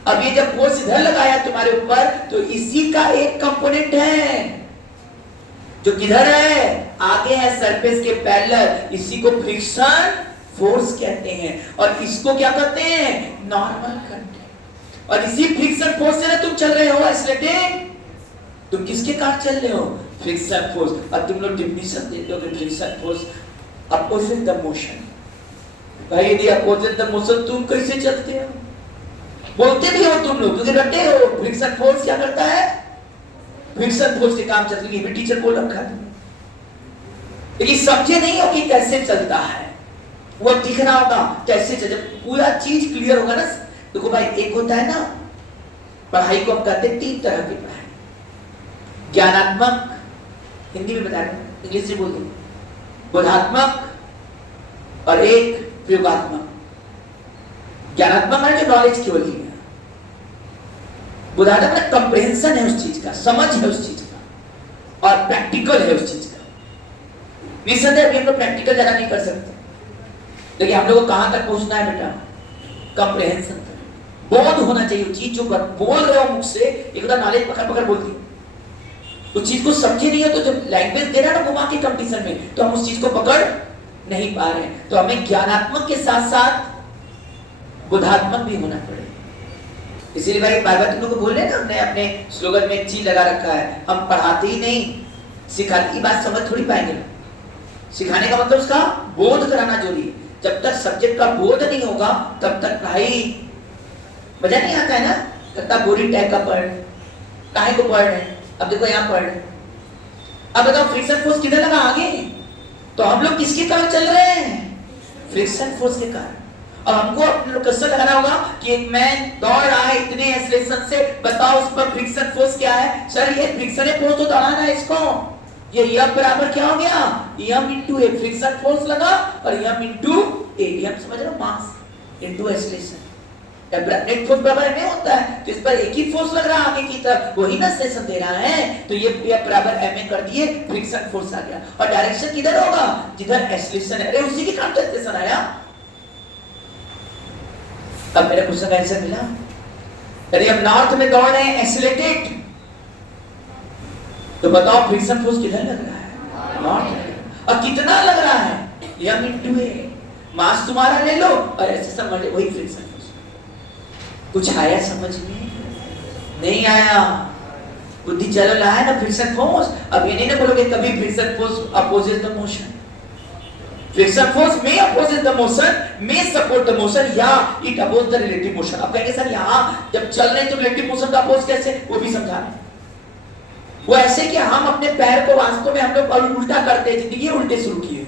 अब ये जब फोर्स इधर लगाया तुम्हारे ऊपर, तो इसी का एक कंपोनेंट है जो किधर है, आगे है, सरफेस के पैरेलल। इसी को फ्रिक्शन फोर्स कहते हैं, और इसको क्या कहते हैं, नॉर्मल करते हैं। और इसी फ्रिक्शन फोर्स से ना तुम चल रहे हो एक्सीलरेटिंग, तुम किसके कारण चल रहे हो, फ्रिक्शन फोर्स। और तुम लोग डेफिनेशन देते हो कि friction force opposite the motion. भाई यदि अपोजिट द मोशन, तुम कैसे चलते हो, बोलते भी हो तुम लोग क्योंकि रटे हो। फ्रिक्शन फोर्स क्या करता है, फ्रिक्शन फोर्स के काम चलते, ये भी टीचर बोल रखा है, लेकिन समझे नहीं हो कि कैसे चलता है। वो दिख रहा होगा कैसे, जब पूरा चीज क्लियर होगा ना। देखो भाई, एक होता है ना, पढ़ाई को हम कहते हैं 3 तरह की पढ़ाई, ज्ञानात्मक, हिंदी में बता रहे, इंग्लिश में बोल दो, बोधात्मक और एक प्रयोगात्मक। ज्ञानात्मक है जो नॉलेज केवल ही है, बोधात्मक कंप्रेहेंशन है उस चीज का, समझ है उस चीज का, और प्रैक्टिकल है उस चीज का। निसंदेह हम लोग प्रैक्टिकल ज्यादा नहीं कर सकते, लेकिन हम लोग को कहां तक पहुंचना है बेटा, कंप्रेहेंशन तक। बोध होना चाहिए चीज, जो बोल रहे हो मुख से, एक नॉलेज पकड़ पकड़ बोलती है, उस चीज को समझे नहीं है, तो जब लैंग्वेज दे रहा है ना घुमा के कंपटीशन में, तो हम उस चीज को पकड़ नहीं पा रहे हैं। तो हमें ज्ञानात्मक के साथ साथ बोधात्मक भी होना पड़ेगा। इसीलिए भाई बार बार तुम लोग को बोल रहे हैं ना, हमने अपने स्लोगन में एक चीज लगा रखा है, हम पढ़ाते ही नहीं सिखाते। की बात समझ थोड़ी पाएंगे, सिखाने का मतलब उसका बोध कराना जरूरी है। जब तक सब्जेक्ट का बोध नहीं होगा तब तक भाई मजा नहीं आता है ना, कितना बोरिंग टाइप का पढ़, काहे को पढ़ रहे हैं। अब देखो यहाँ पढ़, अब बताओ फ्रिक्शन फोर्स किधर लगा, आगे। तो हम लोग किसके कारण चल रहे हैं, फ्रिक्शन फोर्स के कारण। और हमको अपने लोग कैसे लगाना होगा कि एक मैन दौड़ रहा है इतने एक्सेलरेशन से, बताओ उस पर फ्रिक्शन फोर्स क्या है। सर ये फ्रिक्शन फोर्स तो दौड़ाना है इसको, ये यम बराबर क्या हो गया, यम इंटू ए, फ्रिक्शन फोर्स लगा, और यम इंटू ए, यम समझ रहे हो, mass into acceleration. Net force बराबर में होता है, तो इस पर एक ही फोर्स लग रहा है आगे की तरफ, वही ना एक्सेलरेशन दे रहा है, तो ये F बराबर ma कर दिए, फ्रिक्शन फोर्स आ गया। और डायरेक्शन किधर होगा, जिधर एक्सेलरेशन है, अरे उसी के कारण तो एक्सेलरेशन आया। अब मेरे क्वेश्चन का आंसर मिला। यदि हम नॉर्थ में दौड़ रहे हैं एक्सीलरेटेड, तो बताओ फ्रिक्शन फोर्स किधर लग रहा है, नॉर्थ। और कितना लग रहा है, m इंटू ए, मास तुम्हारा ले लो और ऐसे समझ लो, वही फ्रिक्शन फोर्स। कुछ आया समझ में, नहीं आया, बुद्धि चल रहा है ना फ्रिक्शन फोर्स। अब ये नहीं ना बोलोगे कभी friction force opposite the motion, friction force may oppose the motion, may support the motion, या it oppose the relative motion। अब कहेंगे सर यहाँ जब चल रहे हैं तो relative motion का अपोज कैसे, वो भी समझा रहे हैं। वो ऐसे कि हम अपने पैर को वास्तव में हम लोग उल्टा करते हैं, जिंदगी उल्टे शुरू किए।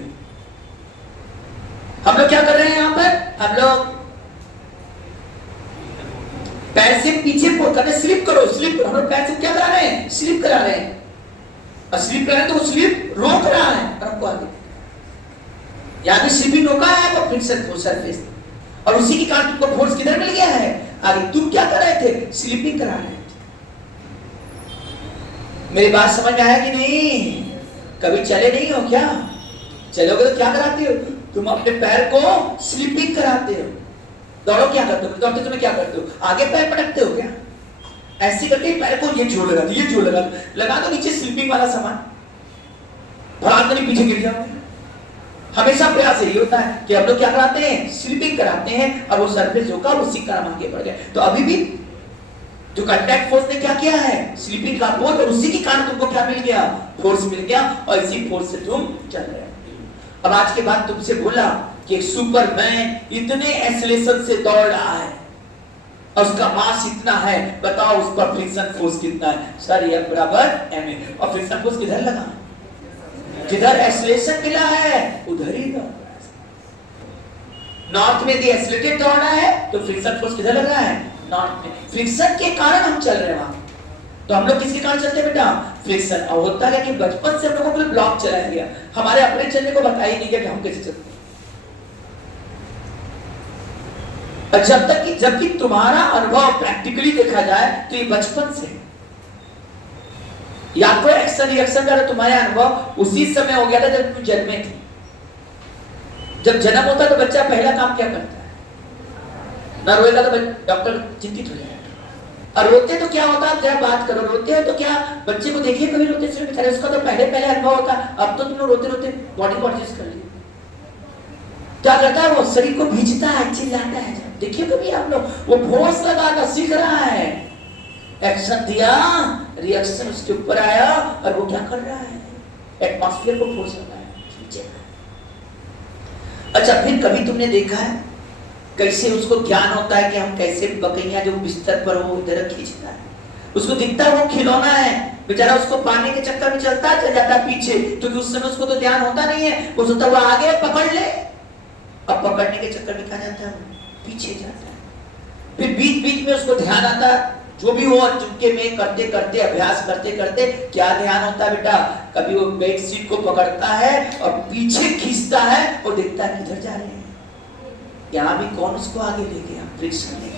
हम लोग क्या कर रहे हैं यहाँ पर, हम लोग पैर से पीछे करते, स्लिप करो, स्लिप। हम लोग पैर से क्या करा रहे हैं? स्लिप करा रहे हैं। और स्लिप करा रहे हैं तो वो स्लिप रोक रहा है और हमको आगे। यहाँ भी स्लिपिंग रोका है वो फ्रिक्शन फोर्स सरफेस, और उसी के कारण तुमको फोर्स किधर मिल गया है? आगे। तुम क्या कर रहे थे? स्लिपिंग करा रहे थे। मेरी बात समझ में आया कि नहीं? कभी चले नहीं हो क्या? चलोगे तो क्या कराते हो? तुम अपने पैर को स्लिपिंग कराते हो। दौड़ो क्या करते हो? दौड़ते तुम्हें क्या करते हो? आगे पैर पटकते हो क्या? ऐसे करके पैर को ये जोड़ लगा दो, ये जोड़ लगा दो नीचे स्लिपिंग वाला सामान, भड़ाक नहीं पीछे गिर जाओगे। हमेशा प्रयास यही होता है कि हम लोग क्या कराते हैं? स्लिपिंग कराते हैं, और वो सरफेस होगा उसी कारण हम आगे बढ़ गए। तो अभी भी जो कांटेक्ट फोर्स ने क्या किया है? स्लिपिंग का फोर्स, और उसी के कारण तुमको क्या मिल गया? फोर्स मिल गया, और इसी फोर्स से तुम चल रहे हो। अब आज के बाद तुमसे बोला कि एक सुपरमैन इतने एक्सेलरेशन से दौड़ रहा है और उसका मास इतना है, बताओ उस पर फ्रिक्शन फोर्स कितना है? सर F बराबर ma। और फ्रिक्शन फोर्स किधर लगा? जिधर एक्सेलरेशन मिला है उधर ही दौड़ रहा है। नॉर्थ में दी एक्सेलरेटेड दौड़ रहा है तो फ्रिक्शन फोर्स किधर लग रहा है? नॉर्थ में। फ्रिक्शन के कारण हम चल रहे हैं वहां। तो हम लोग किसके कारण चलते हैं बेटा? फ्रिक्शन। और होता है कि बचपन से हम लोगों को ब्लॉक चलाया गया, हमारे अपने चलने को बताया ही नहीं गया कि हम कैसे चलते हैं। और जबकि तुम्हारा अनुभव प्रैक्टिकली देखा जाए तो ये बचपन से, या कोई एक्शन रिएक्शन का तुम्हारे अनुभव उसी समय हो गया था जब तुम जन्मे थे। जब जन्म होता है तो बच्चा पहला काम क्या करता है? ना रोएगा तो डॉक्टर चिंतित हो जाएगा। और रोते तो क्या होता है? जरा बात करो, रोते हैं तो क्या बच्चे को देखिए कभी रोते समय बेचारे, उसका तो पहले अनुभव होता। अब तो तुम लोग रोते रोते बॉडी को एडजस्ट कर लिया। क्या करता है? वो शरीर को भींचता है, चिल्लाता है। देखिए कभी आप लोग, वो फोर्स लगाकर सीख रहा है। एक्शन दिया, रिएक्शन उसके ऊपर आया, और वो क्या कर रहा है? एटमॉस्फेयर को फोर्स लगाया, खींचे। अच्छा, फिर कभी तुमने देखा है कैसे उसको ज्ञान होता है कि हम कैसे बकैया जो बिस्तर पर हो इधर खींचता है? उसको दिखता है वो खिलौना है, बेचारा उसको पाने के चक्कर में चलता चल जाता है पीछे, क्योंकि उस समय उसको तो ध्यान होता नहीं है। वो सोचता है वो आगे पकड़ ले, अब पकड़ने के चक्कर में क्या जाता है? पीछे जाता है। फिर बीच बीच में उसको ध्यान आता है, जो भी हो चुपके में करते करते, अभ्यास करते करते क्या ध्यान होता है बेटा? कभी वो बेड सीट को पकड़ता है और पीछे खींचता है और देखता है किधर जा रहे हैं। यहाँ भी कौन उसको आगे ले गया? फ्रिक्शन ले गया।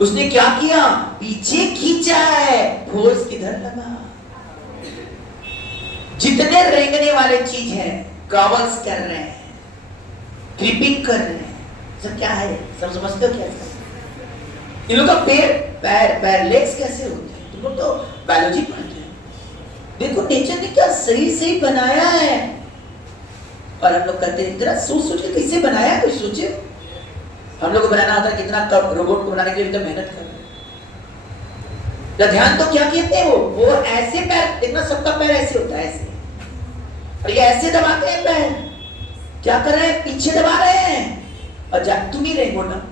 उसने क्या किया? पीछे खींचा है, फोर्स किधर लगा? जितने रेंगने वाले चीज हैं, क्रॉवल्स कर रहे हैं, क्रीपिंग कर रहे हैं, सब क्या है? सब समझते हो क्या? इन लोगों का पैर लेग्स कैसे होते हैं? तुम लोग तो बायोलॉजी पढ़ते हैं। देखो नेचर ने क्या सही सही बनाया है। और हम लोग कहते हैं इतना सोच के कैसे बनाया, कुछ सोचे? हम लोग को बनाना होता है, कितना रोबोट को बनाने के लिए तो मेहनत कर रहे हैं। ध्यान तो क्या कहते हैं? वो ऐसे पैर देखना, सबका पैर ऐसे होता है, ऐसे, और ये ऐसे दबाते हैं पैर। क्या कर रहे हैं? पीछे दबा रहे हैं। और तुम ही रेंगो ना,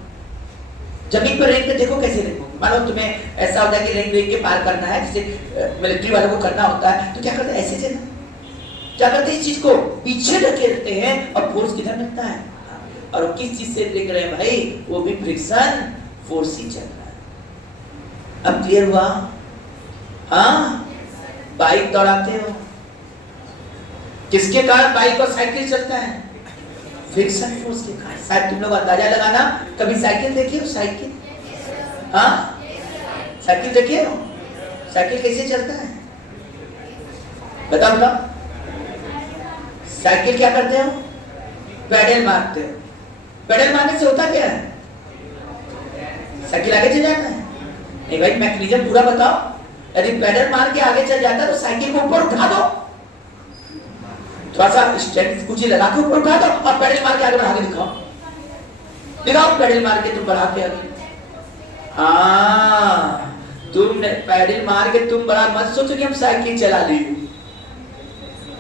जमीन पर रेंग के देखो कैसे रेंगो। मानो तुम्हें ऐसा होता है कि रेंग के पार करना है, जैसे मिलिट्री वालों को करना होता है, तो क्या करते हैं? ऐसे से ना, क्या करते हैं? इस चीज को पीछे ढकेलते हैं, और फोर्स किधर मिलता है? और किस चीज से रेंग रहे हैं भाई? वो भी फ्रिक्शन फोर्स ही चल रहा है। अब क्लियर हुआ? हाँ, बाइक दौड़ाते हो, किसके कारण बाइक और साइकिल चलता है? फ्रिक्शन फोर्स के कारण। शायद तुम लोग अंदाजा लगाना, कभी साइकिल देखी हो? साइकिल, हाँ, साइकिल देखिए हो? साइकिल कैसे चलता है? बताओ बताओ। साइकिल क्या करते हो? पेडल मारते हो। पेडल मारने से होता क्या है? साइकिल आगे चल जाता है? नहीं भाई, मैकेनिज्म पूरा बताओ। यदि पेडल मार के आगे चल जाता है तो साइकिल को ऊपर उठा दो, थोड़ा सा स्टैंड कुछ लगा के ऊपर उठा दो, और पेडल मार के आगे बढ़ा के दिखाओ। दिखाओ पेडल मार के, तुम बढ़ा के आगे। तुमने पेडल मार के तुम बड़ा मत सोचो कि हम साइकिल चला ली।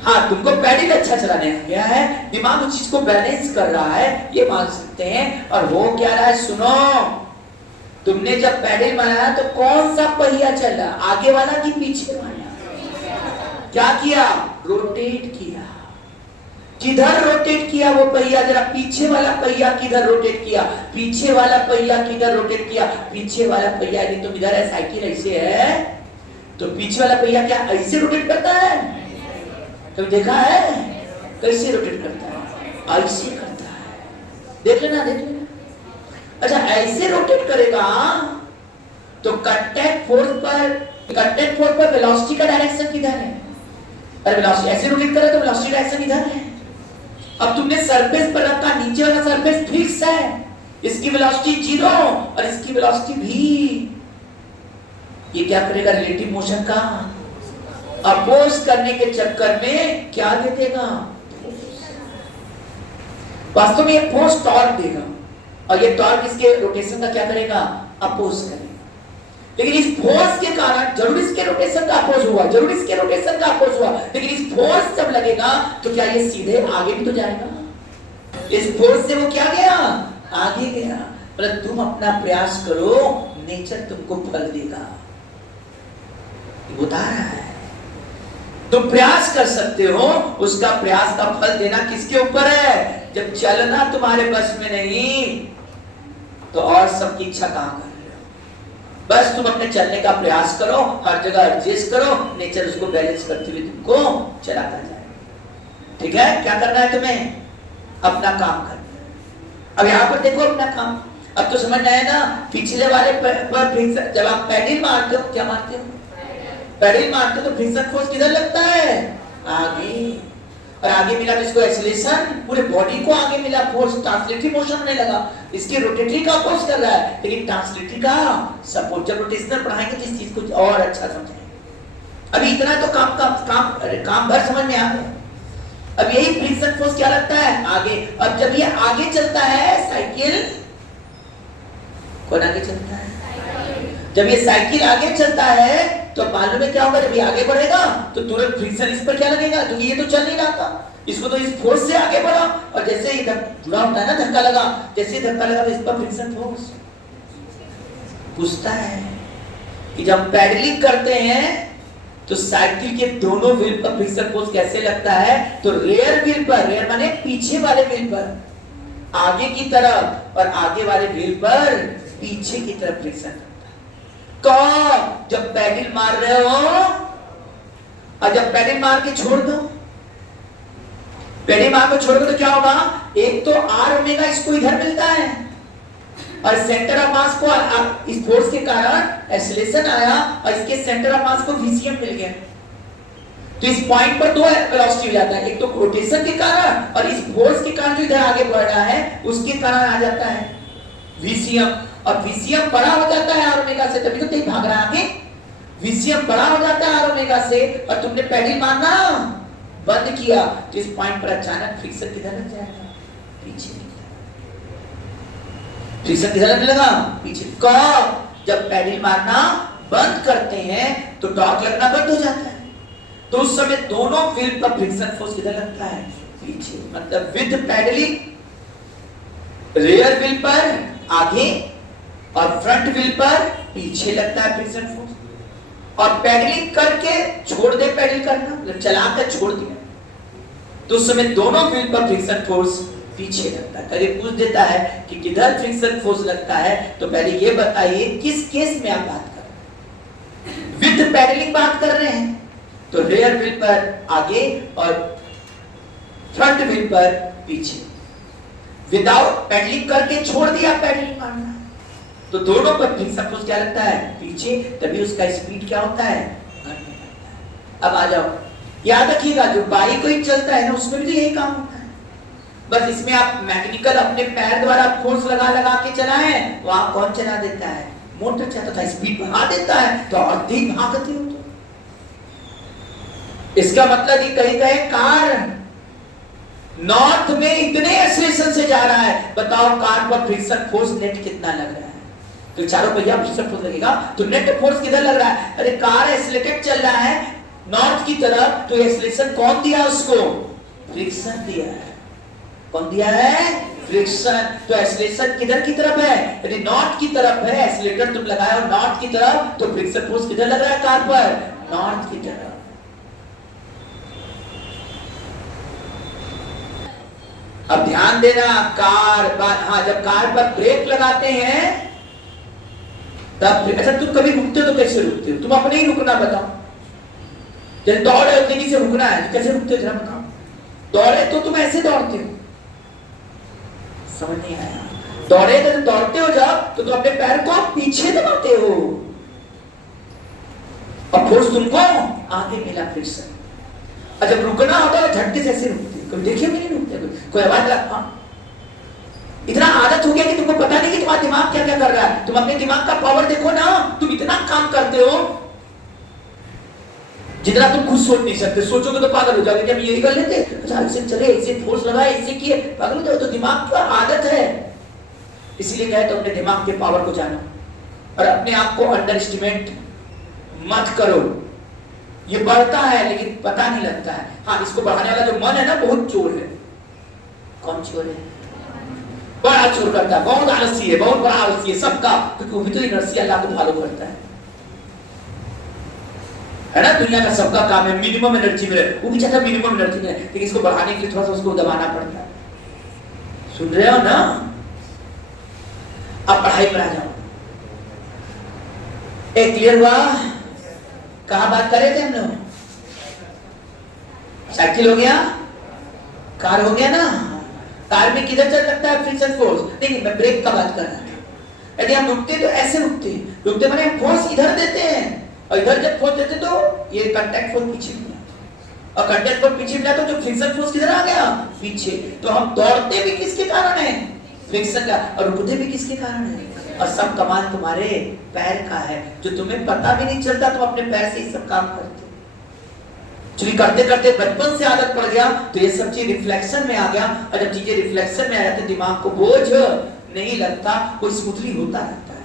हाँ, तुमको पेडल अच्छा चलाने आ गया है, दिमाग उस चीज को बैलेंस कर रहा है, ये मान सकते हैं। और हो क्या रहा है? सुनो, तुमने जब पेडल मारा तो कौन सा पहिया चला? आगे वाला कि पीछे वाला? क्या किया? रोटेट किया। किधर रोटेट किया वो पहिया, जरा पीछे वाला पहिया किधर रोटेट किया, पीछे वाला पहिया किधर रोटेट किया, पीछे वाला पहिया यदि तुम इधर है, साइकिल ऐसे है तो पीछे वाला पहिया क्या ऐसे रोटेट करता है? तो देखा है कैसे रोटेट करता है? ऐसे करता है, देख लेना देख लेना। अच्छा ऐसे रोटेट करेगा तो कांटेक्ट फोर्स पर वेलोसिटी का डायरेक्शन किधर है? अरे वेलोसिटी ऐसे रोटेट करे तो वेलोसिटी डायरेक्शन इधर है। अब तुमने सरफेस पर रखा, नीचे वाला सरफेस फिक्स है, इसकी वेलोसिटी 0 और इसकी वेलोसिटी भी। ये क्या करेगा? रिलेटिव मोशन का अपोज करने के चक्कर में क्या दे देगा? वास्तव में ये फोर्स टॉर्क देगा और ये टॉर्क इसके रोटेशन का क्या करेगा? अपोज करेगा। लेकिन इस फोर्स के कारण जरूर इसके रोटेशन का अपोज हुआ, जरूर इसके रोटेशन का अपोज हुआ, लेकिन इस फोर्स जब लगेगा तो क्या ये सीधे आगे भी तो जाएगा? इस फोर्स से वो क्या गया? आगे गया। पर तुम अपना प्रयास करो, नेचर तुमको फल देगा। बता रहा है तुम प्रयास कर सकते हो, उसका प्रयास का फल देना किसके ऊपर है? जब चलना तुम्हारे बस में नहीं तो और सबकी इच्छा कहां कर रहे हो? बस तुम अपने चलने का प्रयास करो, हर जगह एडजस्ट करो, नेचर उसको बैलेंस करते हुए तुमको चलाता जाए। ठीक है, क्या करना है तुम्हें? अपना काम करना है। अब यहां पर देखो अपना काम, अब तो समझ आया ना? पिछले वाले पर जब आप पैडल मारते हो, क्या मारते हो? पैडल मारते तो फ्रिक्शन फोर्स किधर लगता है? आगे। और आगे मिला तो इसको एक्सीलरेशन, पूरे बॉडी को आगे मिला फोर्स, ट्रांसलेटरी मोशन होने लगा। इसकी रोटेटरी का अपोज कर रहा है, लेकिन ट्रांसलेटरी का सपोर्ट। जब रोटेशनल पढ़ाएंगे तो इस चीज को और अच्छा समझेंगे। अभी इतना तो काम भर समझ में आ गया। अब यही फ्रिक्शन फोर्स क्या लगता है? आगे। अब जब ये आगे चलता है साइकिल, कौन आगे चलता है? जब ये साइकिल आगे चलता है तो मालूम है क्या होगा? जब ये आगे बढ़ेगा तो तुरंत फ्रिक्शन इस पर क्या लगेगा? क्योंकि ये तो चल नहीं रहा था, इसको तो इस फोर्स से आगे बढ़ा, और जैसे ही जुड़ा होता है ना, धक्का लगा, जैसे धक्का लगा तो इस पर फ्रिक्शन फोर्स पूछता है कि जब पैडलिंग करते हैं तो साइकिल के दोनों व्हील पर फ्रिक्शन फोर्स कैसे लगता है? तो रेयर व्हील पर, रेयर माने पीछे वाले व्हील पर आगे की तरफ, और आगे वाले व्हील पर पीछे की तरफ फ्रिक्शन। जब पैडल मार रहे हो और जब पैडल मार के छोड़ दो, पैडल मार के छोड़ दो तो क्या होगा? एक तो आर ओमेगा इसको इधर मिलता है और सेंटर ऑफ मास को इस फोर्स के कारण एक्सीलरेशन आया और इसके सेंटर ऑफ मास को वीसीएम मिल गया। तो इस पॉइंट पर दो वेलोसिटी हो जाता है, एक तो रोटेशन के कारण और इस फोर्स के कारण जो इधर आगे बढ़ रहा है उसके कारण आ जाता है वीसीएम। और वीसीएम बड़ा हो जाता है आर ओमेगा से, तभी तो तेज भाग रहा है आगे। वीसीएम बड़ा हो जाता है आर ओमेगा से, और तुमने पैडल मारना बंद किया तो इस पॉइंट पर अचानक फ्रिक्शन किधर लग जाएगा? पीछे। फ्रिक्शन किधर लगने लगा? पीछे। जब पैडल मारना बंद करते हैं तो टॉर्क लगना बंद हो जाता है, तो उस समय दोनों व्हील पर फ्रिक्शन फोर्स किधर लगता है? पीछे। मतलब विद पैडलिंग रेयर व्हील पर आगे और फ्रंट व्हील पर पीछे लगता है फ्रिक्शन फोर्स। और पैडलिंग करके छोड़ दे, पैडल करना मतलब चलाकर छोड़ दिया तो उस समय दोनों व्हील पर फ्रिक्शन फोर्स पीछे लगता है। कभी पूछ देता है कि किधर फ्रिक्शन फोर्स लगता है, तो पहले ये बताइए किस केस में आप बात कर रहे हैं? विद पैडलिंग बात कर रहे हैं तो रेयर व्हील पर आगे और फ्रंट व्हील पर पीछे। विदाउट पैडलिंग करके छोड़ दिया पैडलिंग मारना तो दोनों पर फ्रिक्शन फोर्स क्या लगता है? पीछे। तभी उसका स्पीड क्या होता है? घटने लगता है। अब आ जाओ, याद रखिएगा जो बाइक कोई चलता है ना उसमें भी तो यही काम होता है, बस इसमें आप मैकेनिकल अपने पैर द्वारा फोर्स लगा लगा के चलाएं, वहां कौन चला देता है? मोटर चलाता था, स्पीड बढ़ा देता है तो और तेज भागती हो। तो इसका मतलब ये कहीं कहीं कार नॉर्थ में इतने एक्सीलरेशन से जा रहा है, बताओ कार पर फ्रिक्शन फोर्स नेट कितना लग रहा है? तो चारों पहिया फ्रिक्शन फोर्स लगेगा तो नेट फोर्स किधर लग रहा है? अरे कार एक्सीलरेटेड चल रहा है नॉर्थ की तरफ, तो एक्सीलरेशन कौन दिया उसको? फ्रिक्शन दिया है। कौन दिया है? फ्रिक्शन। तो एक्सीलरेशन किधर की तरफ है? यदि नॉर्थ की तरफ है, एक्सीलरेटर तुम लगाए हो नॉर्थ की तरफ, तो फ्रिक्शन फोर्स किधर लग रहा है कार पर? नॉर्थ की तरफ। अब ध्यान देना, हाँ जब कार पर ब्रेक लगाते हैं तब, अच्छा तुम कभी रुकते हो तो कैसे रुकते हो? तुम अपने ही रुकना बताओ। जैसे दौड़े तेजी से रुकना है, कैसे रुकते हो जरा बताओ? दौड़े तो तुम ऐसे दौड़ते हो, समझ नहीं आया? दौड़े तो दौड़ते हो जब तो तुम अपने पैर को पीछे दबाते हो और फोर्स तुमको आगे मिला फिर से। और जब रुकना होता है झटके से ऐसे रुकते हो। कभी देखिए भी नहीं रुकते, कोई आवाज हाँ। इतना आदत हो गया कि तुमको पता नहीं कि तुम्हारा दिमाग क्या क्या कर रहा है। तुम अपने दिमाग का पावर देखो ना, तुम इतना काम करते हो जितना तुम खुद सोच नहीं सकते। सोचोगे तो पागल हो जाओगे कि हम यही कर लेते, अच्छा ऐसे चले, ऐसे फोर्स लगाए, ऐसे किए, पागल हो जाओ। तो दिमाग की आदत है, इसीलिए कहे तो अपने दिमाग के पावर को जानो और अपने आप को अंडर एस्टिमेट मत करो। ये बढ़ता है लेकिन पता नहीं लगता है। हाँ, इसको बढ़ाने वाला जो मन है ना, बहुत चोर है। कौन चोर है? बड़ा चोर करता है, बहुत आलसी है, बहुत बड़ा आलसी है सबका, क्योंकि वो भी तो इनर्सी अल्लाह को फॉलो करता है ना। दुनिया का सबका काम है मिनिमम एनर्जी में रहे, वो भी चाहता है मिनिमम एनर्जी में, लेकिन इसको बढ़ाने के लिए थोड़ा सा उसको दबाना पड़ता है। सुन रहे हो ना? अब पढ़ाई पर आ जाओ। एक क्लियर हुआ? कहां बात कर रहे थे हम लोग? साइकिल हो गया, कार हो गया ना। कार में किधर चल सकता है फ्रिक्शन फोर्स? नहीं, मैं ब्रेक का बात कर रहा था। यदि हम रुकते तो ऐसे रुकते माने फोर्स इधर देते हैं और इधर जब फोर्स देते तो ये कांटेक्ट फोर्स पीछे मिला, और कांटेक्ट फोर्स पीछे मिला तो जो फ्रिक्शन फोर्स किधर आ गया? पीछे। तो हम दौड़ते भी किसके कारण है? फ्रिक्शन का। और रुकते भी किसके कारण है? और सब कमाल तुम्हारे पैर का है, जो तुम्हें पता भी नहीं चलता। तुम अपने पैर से ही सब काम करते हो। चूंकि करते करते बचपन से आदत पड़ गया तो ये सब चीज रिफ्लेक्शन में आ गया, और जब चीजें रिफ्लेक्शन में आ जाती दिमाग को बोझ नहीं लगता, वो स्मूथली होता रहता है।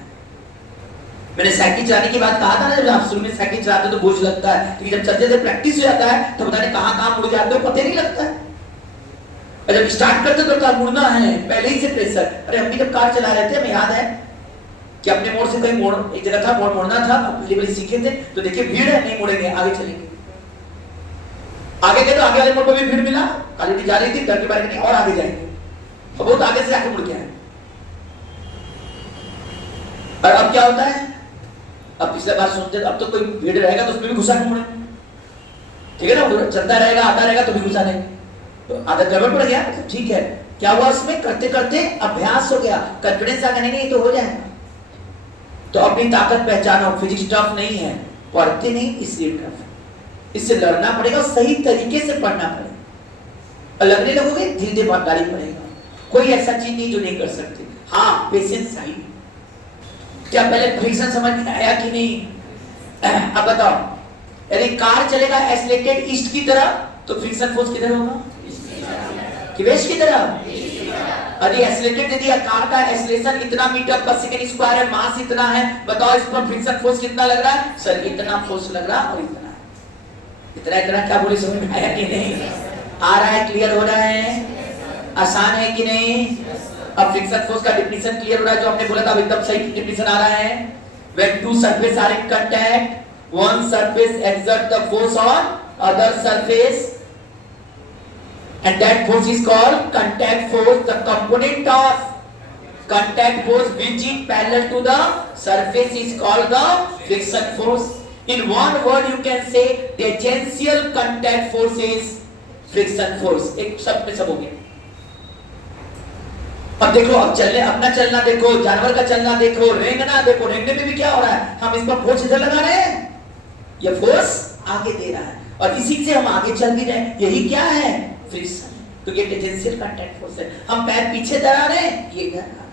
मैंने साइकिल चलाने की बात कहा था ना, जब आप शुरू में साइकिल चलाते हो तो बोझ लगता है, लेकिन जब चलते चलते प्रैक्टिस हो जाता है तो पता नहीं कहां मुड़ जाते हो, पता नहीं लगता है। और जब स्टार्ट करते तो मुड़ना है पहले ही से प्रेशर। अरे हम भी जब कार चला रहे थे, हमें याद है कि अपने मोड़ से कहीं मोड़, एक जगह था मोड़ मोड़ना था, पहली बार सीखे थे तो देखिए भीड़ है, नहीं मुड़ेंगे, आगे चलेंगे। आगे गए तो आगे वाले मोड़ पर भी भीड़ मिला, काली जा रही थी, डर के बारे में और आगे जाएंगे, और बहुत आगे से आके मुड़ गया है। और अब क्या होता है? अब पिछले बार सुनते अब तो कोई भीड़ रहेगा तो उसमें भी घुसा के मुड़ेंगे, ठीक है ना? चलता रहेगा आता रहेगा तो भी घुसा देंगे, तो आदत गड़बड़ पड़ गया। तो ठीक है, क्या हुआ उसमें? करते करते अभ्यास हो गया, कॉन्फिडेंस आ गया, नहीं तो हो जाएगा। तो अपनी ताकत पहचानो। फिजिक्स टफ नहीं है, पढ़ते नहीं इसलिए टफ है, इससे लड़ना पड़ेगा, सही तरीके से पढ़ना पड़ेगा। और लगने लगोगे धीरे धीरे गाड़ी पड़ेगा। कोई ऐसा चीज नहीं जो नहीं कर सकते। हाँ, पेशेंस चाहिए। क्या पहले फ्रिक्शन समझ में आया कि नहीं? अब बताओ, यदि कार चलेगा एक्सीलरेटेड ईस्ट की तरह तो फ्रिक्शन फोर्स किधर होगा? कि वेस्ट की तरह? यदि एक्सीलरेटेड, यदि कार का एक्सीलरेशन इतना मीटर पर सेकंड स्क्वायर है, मास इतना है, बताओ इस पर फ्रिक्शन फोर्स कितना लग रहा है? सर इतना फोर्स लग रहा है और इतना इतना इतना। क्या बोले, समझ में आया कि नहीं? आ रहा है? क्लियर हो रहा है? आसान है कि नहीं? अब फ्रिक्शन फोर्स का डेफिनेशन क्लियर हो रहा है, जो हमने बोला था एकदम सही डेफिनेशन आ रहा है। When two surfaces are in contact, one surface exerts the force on other surface, and that force is called contact force. The component of contact force which is parallel to the surface is called the friction force. In one word you can say tangential contact force is friction force. एक शब्द में सब हो गया। अब देखो, अब चलने, अपना चलना देखो, जानवर का चलना देखो, रेंगना देखो, रेंगने में भी क्या हो रहा है? हम इस पर फोर्स इधर लगा रहे हैं, ये फोर्स आगे दे रहा है और इसी से हम आगे चल भी रहे हैं। यही क्या है? फ्रिक्शन। तो ये टेंजेंशियल कांटेक्ट फोर्स है। हम पैर पीछे दबा रहे हैं, ये इधर आ रहा है।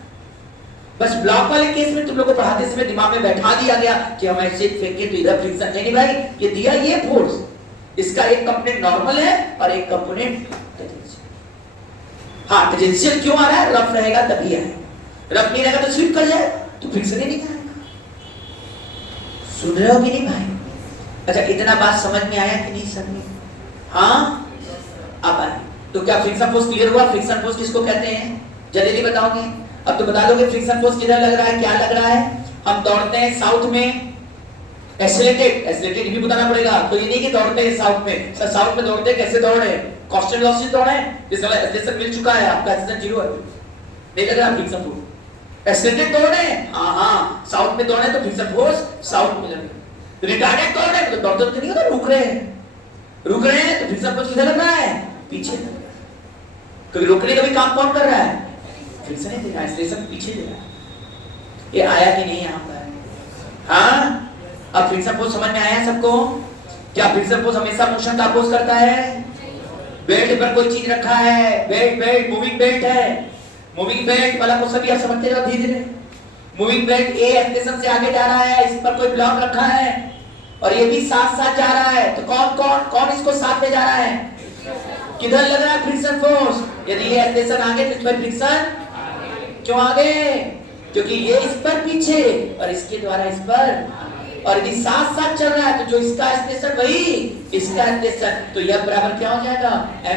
बस ब्लॉक वाले केस में तुम लोगों को पढ़ाते समय दिमाग में बैठा दिया गया कि हम ऐसे फेंके तो इधर फ्रिक्शन। नहीं भाई, ये दिया ये फोर्स, इसका एक कंपोनेंट नॉर्मल है और एक कंपोनेंट हाँ टेंजेंशियल। क्यों आ रहा है? रफ रहेगा तभी आएगा, रफ नहीं रहेगा तो स्लिप कर जाएगा, तो फ्रिक्शन ही नहीं आएगा। सुन रहे हो कि नहीं भाई? अच्छा, इतना बात समझ में आया कि नहीं समझ? हाँ, अब आए तो क्या फ्रिक्शन फोर्स क्लियर हुआ? फ्रिक्शन फोर्स किसको कहते हैं जल्दी बताओगे? अब तो बता दोगे फ्रिक्शन फोर्स किधर लग रहा है, क्या लग रहा है? हम दौड़ते हैं साउथ में, एक्सीलरेटेड भी बताना पड़ेगा। तो ये नहीं कि दौड़ते हैं साउथ में, साउथ में दौड़ते कैसे दौड़ रहे हैं? कांस्टेंट वेलोसिटी दौड़ है, जिसका एक्सेलरेशन मिल चुका है, आपका एक्सेलरेशन 0 है, नहीं लग रहा फ्रिक्शन फोर्स। एक्सेलरेटेड दौड़ है, हाँ साउथ में दौड़ है तो फ्रिक्शन फोर्स साउथ में लग रहा है। रिटार्डेड दौड़ है तो दौड़ नहीं होता, रुक रहे हैं तो फ्रिक्शन फोर्स किधर लग रहा है, पीछे लग रहा है। क्योंकि रुकने का भी काम कौन कर रहा है, फ्रिक्शन ही दे रहा है, एक्सेलरेशन पीछे दे रहा है। ये आया कि नहीं यहाँ पर? हाँ, अब फ्रिक्शन फोर्स समझ में आया सबको? क्या फ्रिक्शन फोर्स हमेशा मोशन का अपोज करता है? बेल्ट पर कोई चीज रखा है, बेल्ट मूविंग बेल्ट है, मूविंग बेल्ट वाला को सभी आप समझते रहो धीरे धीरे। मूविंग बेल्ट ए एक्सेलरेशन से आगे जा रहा है, इस पर कोई ब्लॉक रखा है और ये भी साथ साथ जा रहा है, तो कौन इसको साथ में जा रहा है? किधर लग रहा है फ्रिक्शन फोर्स? यदि ये एक्सेलरेशन आगे तो इस पर फ्रिक्शन क्यों आगे? क्योंकि ये इस पर पीछे और इसके द्वारा इस पर, और यदि साथ साथ चल रहा है तो जो इसका एक्सेलरेशन वही इसका एक्सेलरेशन, तो यह बराबर क्या हो जाएगा, ma।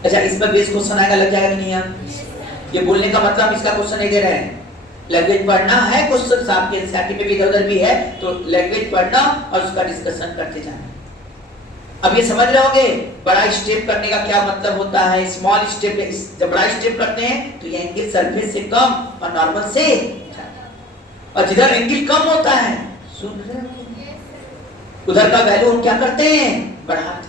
अच्छा, इस पर बेस क्वेश्चन आएगा, लग जाएगा कि नहीं? हम ये बोलने का मतलब इसका क्वेश्चन नहीं दे रहे हैं, लैंग्वेज पढ़ना है, क्वेश्चन आपके एनसीईआरटी में भी इधर-उधर भी है, तो लैंग्वेज पढ़ना और उसका डिस्कशन करते जाना। अब ये समझ रहे होंगे बड़ा स्टेप करने का क्या मतलब होता है। स्मॉल स्टेप, जब बड़ा स्टेप करते हैं तो ये एंगल सरफेस से कम और नॉर्मल से, और जिधर एंगल कम होता है सुन रहे हो, उधर का वैल्यू हम क्या करते हैं, बढ़ाते हैं।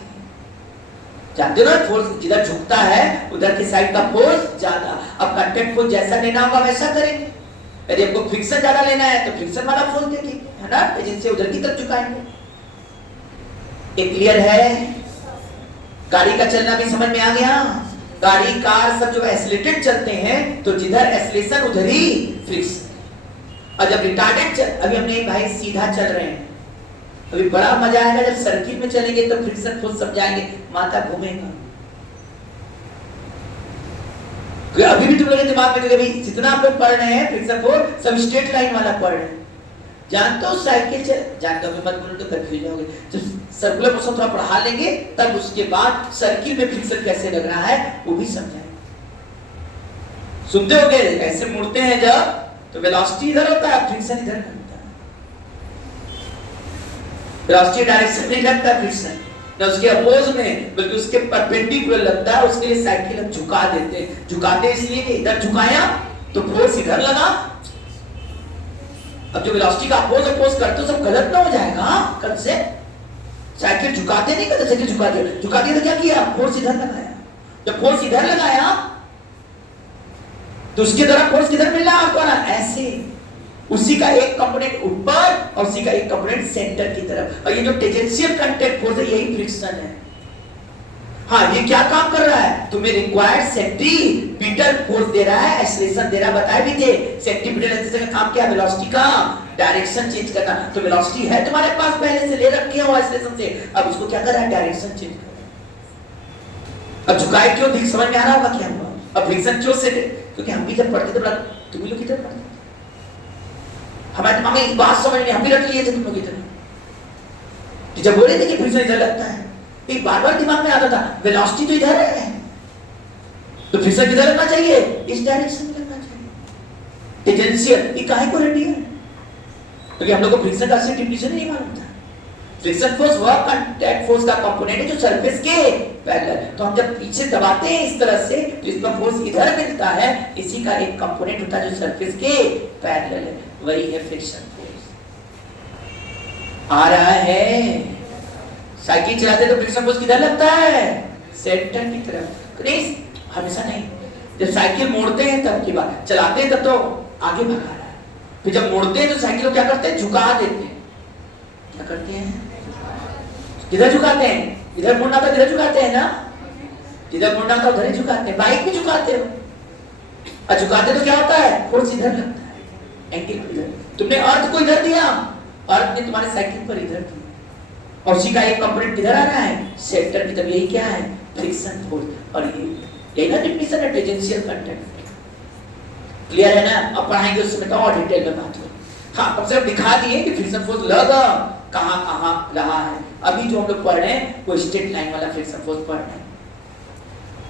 जानते हो ना, फोर्स जिधर झुकता है उधर की साइड का फोर्स ज्यादा। अब कांटेक्ट फोर्स जैसा लेना होगा वैसा करेंगे। यदि आपको फ्रिक्शन ज्यादा लेना है तो फ्रिक्शन वाला फोर्स देंगे, है ना, जिनसे उधर की तरफ झुकाएंगे। ये क्लियर है? गाड़ी का चलना भी समझ में आ गया? गाड़ी कार सब जो एक्सीलरेटेड चलते हैं तो जिधर एक्सीलरेशन उधर ही फ्रिक्शन, और जब रिटार्डेड अभी हमने भाई सीधा चल रहे हैं, अभी बड़ा मजा आएगा जब सर्किट में चलेंगे तो फ्रिक्शन फोर्स समझाएंगे, माथा घूमेगा। अभी भी तुम लोगों के दिमाग में, क्योंकि जितना आप लोग पढ़ रहे हैं फ्रिक्शन फोर्स सब स्ट्रेट लाइन वाला पढ़ रहे हैं। जानते हो साइकिल जानते हो, मत बोलो तो कंफ्यूज होगे। जब सर्कुलर मोशन थोड़ा पढ़ा लेंगे तब उसके बाद सर्किल में फ्रिक्शन कैसे लग रहा है वो भी समझाएंगे। सुनते होगे ऐसे मुड़ते हैं जब तो वेलोसिटी इधर होता है, फ्रिक्शन इधर लगता है। वेलोसिटी डायरेक्शन में लगता है फ्रिक्शन, ना उसके अपोज में बल्कि उसके परपेंडिकुलर लगता है। उसके लिए साइकिल हम झुका देते हैं, झुकाते इसलिए कि इधर झुकाया तो फोर्स इधर लगा। अब जो वेलोसिटी का अपोज करते हो सब गलत ना हो जाएगा कल से। साइकिल झुकाते नहीं, कहते साइकिल झुका दिया तो क्या किया, फोर्स इधर लगाया। जब फोर्स इधर लगाया तो उसके द्वारा फोर्स किधर मिल रहा है आपको ना, ऐसे। उसी का एक कंपोनेंट ऊपर और उसी का एक कंपोनेंट सेंटर की तरफ, और ये जो टेंजेंशियल कांटेक्ट फोर्स है यही फ्रिक्शन है। हाँ, ये क्या काम कर रहा है, तुम्हें रिक्वायर्ड सेंटीमीटर फोर्स दे रहा है, एक्सेलरेशन दे रहा है। बताए भी थे सेंटीमीटर एक्सेलरेशन का काम क्या है, वेलोसिटी का डायरेक्शन चेंज करना। तो वेलोसिटी है तुम्हारे पास पहले से ले रखे हो एक्सेलरेशन से, अब उसको क्या कर रहा है, डायरेक्शन चेंज कर रहा है। अब झुकाए क्यों, ठीक समझ में आ रहा होगा क्या हुआ। अब फ्रिक्शन क्यों से, क्योंकि हम भी जब पढ़ते थे, तुम लोग किधर पढ़ते, हमारे दिमाग में बात समझ नहीं, हम भी रख लिए थे तुम लोग किधर। जब बोले थे कि फ्रिक्शन इधर लगता है, एक बार बार दिमाग में आता था वेलोसिटी तो इधर है तो फ्रिक्शन किधर लगना चाहिए, इस डायरेक्शन में लगना चाहिए। टेंजेंशियल ये काहे को रटी है, क्योंकि हम लोग को फ्रिक्शन का असली डिफिनेशन नहीं मालूम था। फ्रिक्शन फोर्स वह कांटेक्ट फोर्स का कंपोनेंट है जो सरफेस के पैरेलल, तो हम जब पीछे दबाते हैं इस तरह से तो इस पर फोर्स इधर मिलता है, इसी का एक कंपोनेंट होता है जो सरफेस के पैरेलल है, वही है फ्रिक्शन फोर्स। आ रहा है? साइकिल चलाते तो फ्रिक्शन फोर्स किधर लगता है, सेंटर की तरफ। नहीं, हमेशा नहीं। जब साइकिल मोड़ते हैं तब की बात, चलाते हैं तब तो आगे भगा रहा है, फिर जब मोड़ते हैं तो साइकिल को क्या करते हैं, झुका देते हैं। क्या करते हैं, किधर झुकाते हैं, इधर मुड़ना था इधर झुकाते हैं ना, जिधर मुड़ना था उधर ही झुकाते हैं। बाइक भी झुकाते हो, और झुकाते तो क्या होता है, फोर्स इधर लगता है, एंगल इधर। तुमने अर्थ को इधर दिया, अर्थ ने तुम्हारे साइकिल पर इधर दिया, और उसी का एक कंपोनेंट किधर आ रहा है, सेंटर की तरफ। यही क्या है, फ्रिक्शन फोर्स। और यही ना डिफिनेशन है टेंजेंशियल कांटेक्ट। क्लियर है ना? अब पढ़ाएंगे उसमें तो और डिटेल में बात होगी। हाँ, कम से कम दिखा दिए कि फ्रिक्शन फोर्स लगा कहां कहां रहा है। अभी जो हम लोग पढ़ रहे हैं वो स्ट्रेट लाइन वाला फ्रिक्शन फोर्स पढ़ रहे हैं।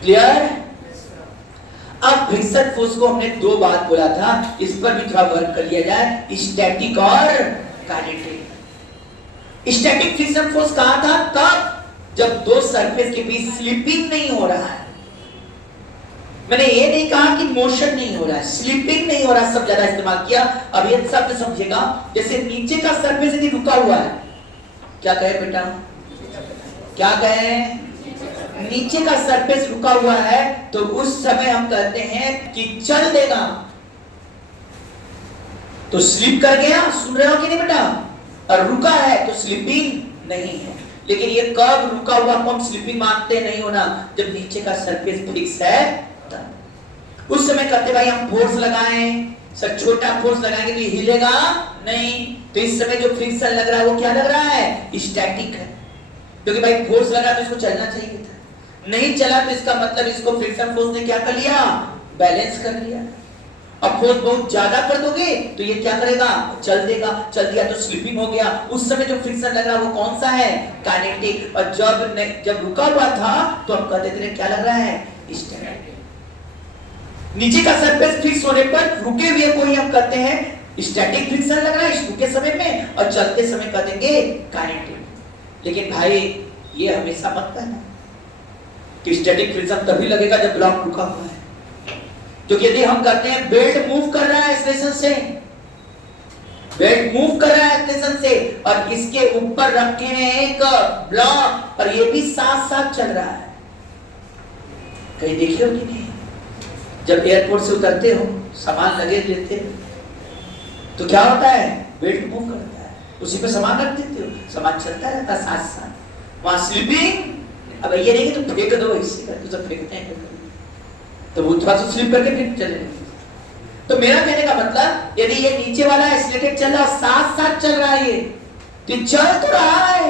क्लियर? अब फ्रिक्शन फोर्स को हमने दो बात बोला था, इस पर भी थोड़ा वर्क कर लिया जाए, स्टैटिक और काइनेटिक। स्टैटिक फ्रिक्शन फोर्स कहा था तब जब दो सरफेस के बीच स्लिपिंग नहीं हो रहा है। मैंने ये नहीं कहा कि मोशन नहीं हो रहा है, स्लिपिंग नहीं हो रहा, सब ज्यादा इस्तेमाल किया। अब ये शब्द समझिएगा, जैसे नीचे का सरफेस यदि रुका हुआ है, क्या कहे बेटा, क्या कहे, नीचे का सरफेस रुका हुआ है, तो उस समय हम कहते हैं कि चल देगा। तो स्लिप कर गया, सुन रहे हो कि नहीं बेटा, और रुका है तो स्लिपिंग नहीं है। लेकिन ये कब रुका हुआ को हम स्लिपिंग मानते नहीं होना, जब नीचे का सरफेस फिक्स है तब। उस समय कहते भाई हम फोर्स लगाएं, सर छोटा फोर्स लगाएंगे तो ये हिलेगा नहीं। तो इस समय जो फ्रिक्शन लग रहा है वो क्या लग रहा है, स्टैटिक है। क्योंकि भाई फोर्स लगा तो इसको चलना चाहिए था, नहीं चला तो इसका मतलब इसको फ्रिक्शन फोर्स ने क्या कर लिया, बैलेंस कर लिया। अब फोर्स बहुत ज्यादा कर दोगे तो ये क्या करेगा, चल देगा, चल दिया तो स्लिपिंग हो गया। उस समय जो फ्रिक्शन लग रहा है वो कौन सा है, काइनेटिक। और जब रुका हुआ था तो हम कहते थे क्या लग रहा है, स्टैटिक। नीचे का सरफेस फिक्स होने पर रुके हुए को ही हम कहते हैं स्टैटिक फ्रिक्शन लग रहा है रुके समय में, और चलते समय कह देंगे काइनेटिक। लेकिन भाई ये हमेशा मत कहना कि स्टैटिक फ्रिक्शन तभी लगेगा जब ब्लॉक रुका हुआ है। क्योंकि यदि हम कहते हैं बेल्ट मूव कर रहा है स्टेशन से, बेल्ट मूव कर रहा है स्टेशन से, और इसके ऊपर रखे हैं एक ब्लॉक और ये भी साथ साथ चल रहा है, कहीं देखे हो कि नहीं, जब एयरपोर्ट से उतरते हो सामान लगेज लेते हो तो क्या होता है, बेल्ट मूव करता है, उसी पे सामान रख देते हो, सामान चलता रहता है साथ साथ। वहां स्लिपिंग, अब ये नहीं कि तुम फेंक दो इससे कर, तो सब फेंकते हैं तो वो थोड़ा सा स्लिप करके फिर चले। तो मेरा कहने का मतलब यदि ये नीचे वाला एस्लेटेड चल रहा है साथ साथ चल रहा है, ये तो चल तो रहा है,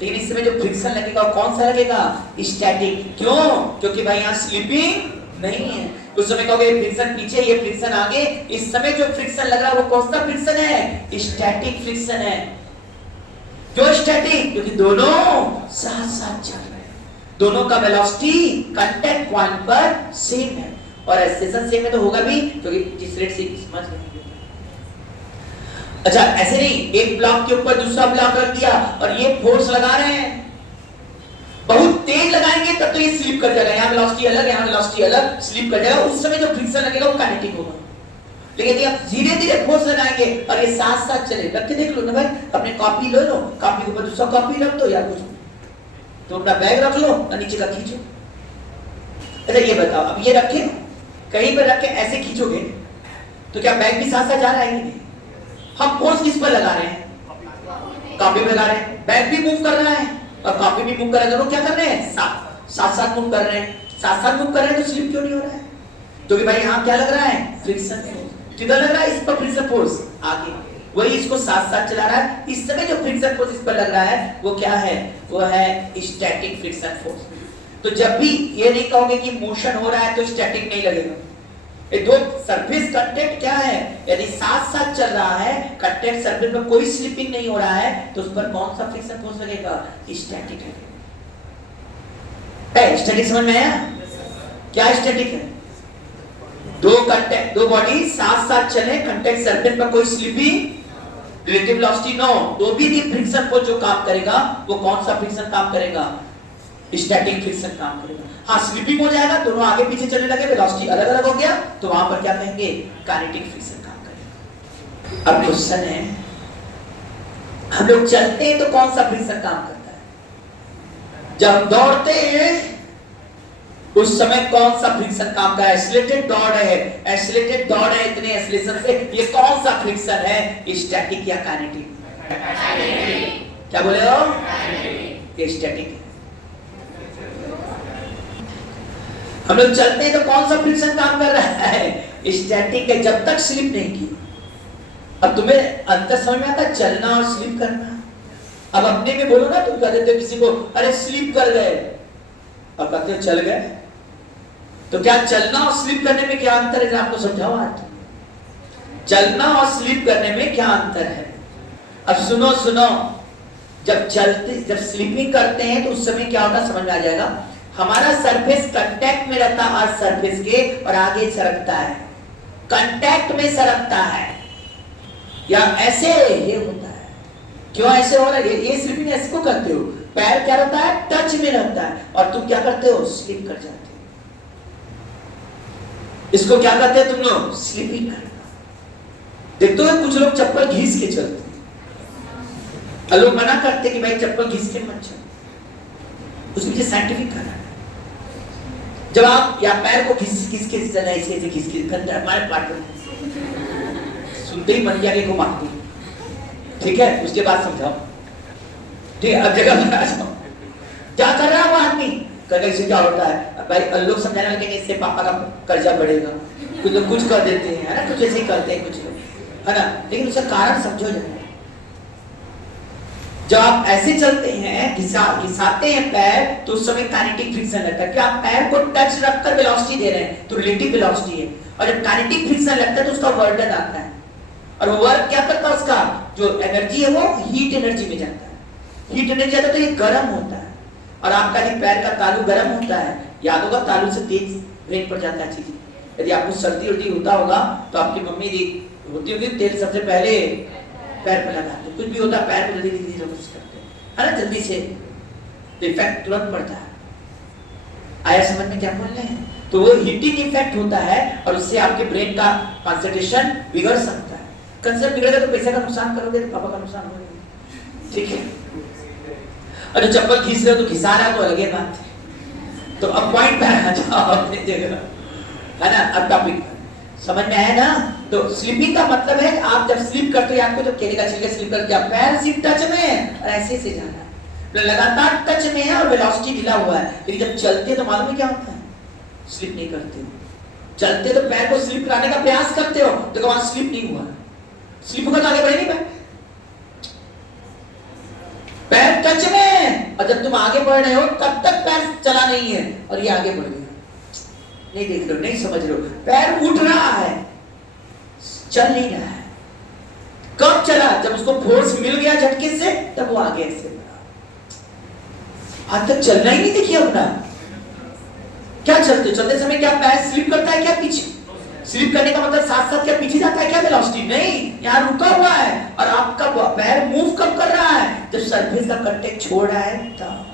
लेकिन इस समय जो फ्रिक्शन लगेगा कौन सा लगेगा, स्टैटिक। क्यों, क्योंकि भाई यहाँ स्लिपिंग नहीं है। उस समय कहोगे फ्रिक्शन पीछे, ये फ्रिक्शन आगे, इस समय जो फ्रिक्शन लग रहा है वो कौन सा फ्रिक्शन है, स्टैटिक फ्रिक्शन है। क्यों स्टैटिक, क्योंकि दोनों साथ साथ चल रहे हैं, दोनों का वेलोसिटी कांटेक्ट पॉइंट पर सेम है, और स्टेशन सेम है तो होगा भी, क्योंकि जिस रेट से समझ गए। अच्छा ऐसे नहीं, एक ब्लॉक के ऊपर दूसरा ब्लॉक रख दिया और ये फोर्स लगा रहे हैं, बहुत तेज लगाएंगे तब तो ये स्लिप कर जाएगा, यहाँ वेलोसिटी अलग, यहाँ वेलोसिटी अलग, स्लिप कर जाएगा। उस समय जो फ्रिक्शन लगेगा वो काइनेटिक होगा। लेकिन यदि आप धीरे धीरे फोर्स लगाएंगे और ये साथ साथ चले, रख के देख लो ना भाई, अपने कॉपी लो, कॉपी के ऊपर दूसरा कॉपी रख दो या कुछ, तो अपना बैग रख लो और नीचे का खींचो। अच्छा ये बताओ, अब ये रखे कहीं पर रख के ऐसे खींचोगे तो क्या बैग भी साथ साथ जा रहा है कि नहीं? हम फोर्स किस पर लगा रहे हैं, कॉपी पे लगा रहे हैं, बैग भी मूव कर रहा है और कॉपी भी मूव कर रहा है, दोनों क्या कर रहे हैं, साथ साथ मूव कर रहे हैं। साथ साथ मूव कर रहे हैं तो स्लिप क्यों नहीं हो रहा है, क्योंकि भाई यहाँ क्या लग रहा है, फ्रिक्शन फोर्स। किधर लग रहा है, इस पर फ्रिक्शन फोर्स आगे, वही इसको साथ साथ चला रहा है। इस समय जो फ्रिक्शन फोर्स इस पर लग रहा है वो क्या है, वो है स्टैटिक फ्रिक्शन फोर्स। तो जब भी ये नहीं कहोगे कि मोशन हो रहा है तो स्टैटिक नहीं लगेगा। ये दो सरफेस कांटेक्ट क्या है, यदि साथ साथ चल रहा है, कांटेक्ट सरफेस में कोई स्लिपिंग नहीं हो रहा है, तो उस पर कौन सा फ्रिक्शन फोर्स लगेगा, स्टैटिक लगेगा। स्टैटिक समझ में आया, क्या स्टैटिक है, दो कांटेक्ट, दो बॉडी साथ साथ चले, कांटेक्ट सरफेस पर कोई स्लिपिंग, रिलेटिव वेलोसिटी नो, तो भी फ्रिक्शन फोर्स जो काम करेगा वो कौन सा फ्रिक्शन काम करेगा, स्टैटिक फ्रिक्शन काम करेगा। हाँ स्लिपिंग हो जाएगा, दोनों आगे पीछे चलने लगे, वेलोसिटी अलग अलग हो गया, तो वहां पर क्या कहेंगे, काइनेटिक फ्रिक्शन काम करेगा। अब क्वेश्चन है, हम लोग चलते हैं तो कौन सा फ्रिक्शन काम करता है, जब हम दौड़ते हैं उस समय कौन सा फ्रिक्शन काम का है, एक्सीलरेटेड दौड़ है, एक्सीलरेटेड दौड़ है इतने एक्सीलरेशन से, ये कौन सा फ्रिक्शन है, स्टैटिक या काइनेटिक? क्या बोले हो, ये स्टैटिक है। हम लोग चलते हैं तो कौन सा फ्रिक्शन काम कर रहा है, स्टैटिक है, जब तक स्लिप नहीं की। अब तुम्हें अंतर समझ में आता है, चलना और स्लिप करना। अब अपने में बोलो ना, तुम कह देते हो किसी को, अरे स्लिप कर गए, अब कहते हो चल गए, तो क्या चलना और स्लिप करने में क्या अंतर है, आपको समझाओ आज, चलना और स्लिप करने में क्या अंतर है। अब सुनो सुनो, जब स्लीपिंग करते हैं तो उस समय क्या होता है समझ में आ जाएगा, हमारा सरफेस कांटेक्ट में रहता है और सरफेस के, और आगे सरकता है, कांटेक्ट में सरकता है, या ऐसे ये होता है। क्यों ऐसे हो रहा है, ये स्लीपिंग ऐसे को करते हो, पैर क्या रहता है, टच में रहता है, और तुम क्या करते हो, स्लिप कर जाते हो। इसको क्या कहते हैं तुम लोग, स्लिपिंग करना। देखते हो कुछ लोग चप्पल घिस के चलते हैं, और लोग मना करते हैं कि भाई चप्पल घिस के मत चलो। उसके पीछे साइंटिफिक कारण है। जब आप या पैर को घिस के चलना, ऐसे ऐसे घिस के हमारे पार्टनर सुनते ही मन जाके को मारते, ठीक है, उसके बाद समझाओ, ठीक है, अब जगह पर आ जाओ, क्या कर रहा है वो आदमी, कहेगा इससे क्या होता है भाई, लोग समझाने लगे इससे पापा का कर्जा बढ़ेगा, कुछ लोग कुछ कर देते हैं, है ना, कुछ ऐसे ही करते हैं कुछ लोग, है ना, लेकिन उसका कारण समझो जरा। जब आप ऐसे चलते हैं, घिसाते हैं पैर, तो उस समय काइनेटिक फ्रिक्शन लगता है। क्या आप पैर को टच रखकर वेलोसिटी दे रहे हैं, तो रिलेटिव वेलोसिटी है, और जब काइनेटिक फ्रिक्शन लगता है तो उसका वर्डन आता है, और वो वर्क क्या करता है, उसका जो एनर्जी है वो हीट एनर्जी में जाता है। हीट एनर्जी जाता है तो ये गर्म होता है, और आपका जो पैर का तालू गर्म होता है, याद होगा तालू से तेज ब्रेन पड़ जाता है चीजें। यदि आपको सर्दी उर्दी होता होगा तो आपकी मम्मी होती होगी तेल सबसे पहले पैर पर लगाते, कुछ भी होता है पैर पर जल्दी कोशिश करते हैं, है ना, जल्दी से, तो इफेक्ट तुरंत पड़ता है। आया समझ में क्या बोल रहे हैं? तो वो हीटिंग इफेक्ट होता है, और उससे आपके ब्रेन का कंसंट्रेशन बिगड़ सकता है। कंसंट्रेशन बिगड़ेगा तो पैसे का नुकसान करोगे, तो पापा का नुकसान होगा, ठीक है। और जो चप्पल घिस रहे हो तो घिसा रहा तो अलग ही बात है। तो अब पॉइंट पे आ जाओ अपनी जगह, है ना। अब टॉपिक समझ में आया ना। तो स्लिपिंग का मतलब है आप जब स्लिप करते हो, आपको जब केले का छिलका स्लिप करके आप पैर सिर्फ टच में है और ऐसे से जाना है, तो लगातार टच में है और वेलोसिटी ढीला हुआ है, लेकिन जब चलते तो मालूम है क्या होता है, स्लिप नहीं करते हो। चलते तो पैर को स्लिप कराने का प्रयास करते हो, तो वहां स्लिप नहीं हुआ, स्लिप होगा तो आगे बढ़े नहीं पैर टच में, और जब तुम आगे बढ़ रहे हो तब तक पैर चला नहीं है, और ये आगे बढ़ गया, नहीं देख रहे हो, नहीं समझ रहे हो, पैर उठ रहा है, चल नहीं रहा है। कब चला, जब उसको फोर्स मिल गया झटके से, तब वो आगे ऐसे बढ़ा। आज तक चलना ही नहीं देखिए अपना। क्या चलते चलते समय क्या पैर स्लिप करता है क्या पीछे? स्लिप करने का मतलब साथ साथ क्या पीछे जाता है क्या वेलोसिटी? नहीं, यहाँ रुका हुआ है, और आपका पैर मूव कब कर रहा है, जब सरफेस का कांटेक्ट छोड़ रहा है तब।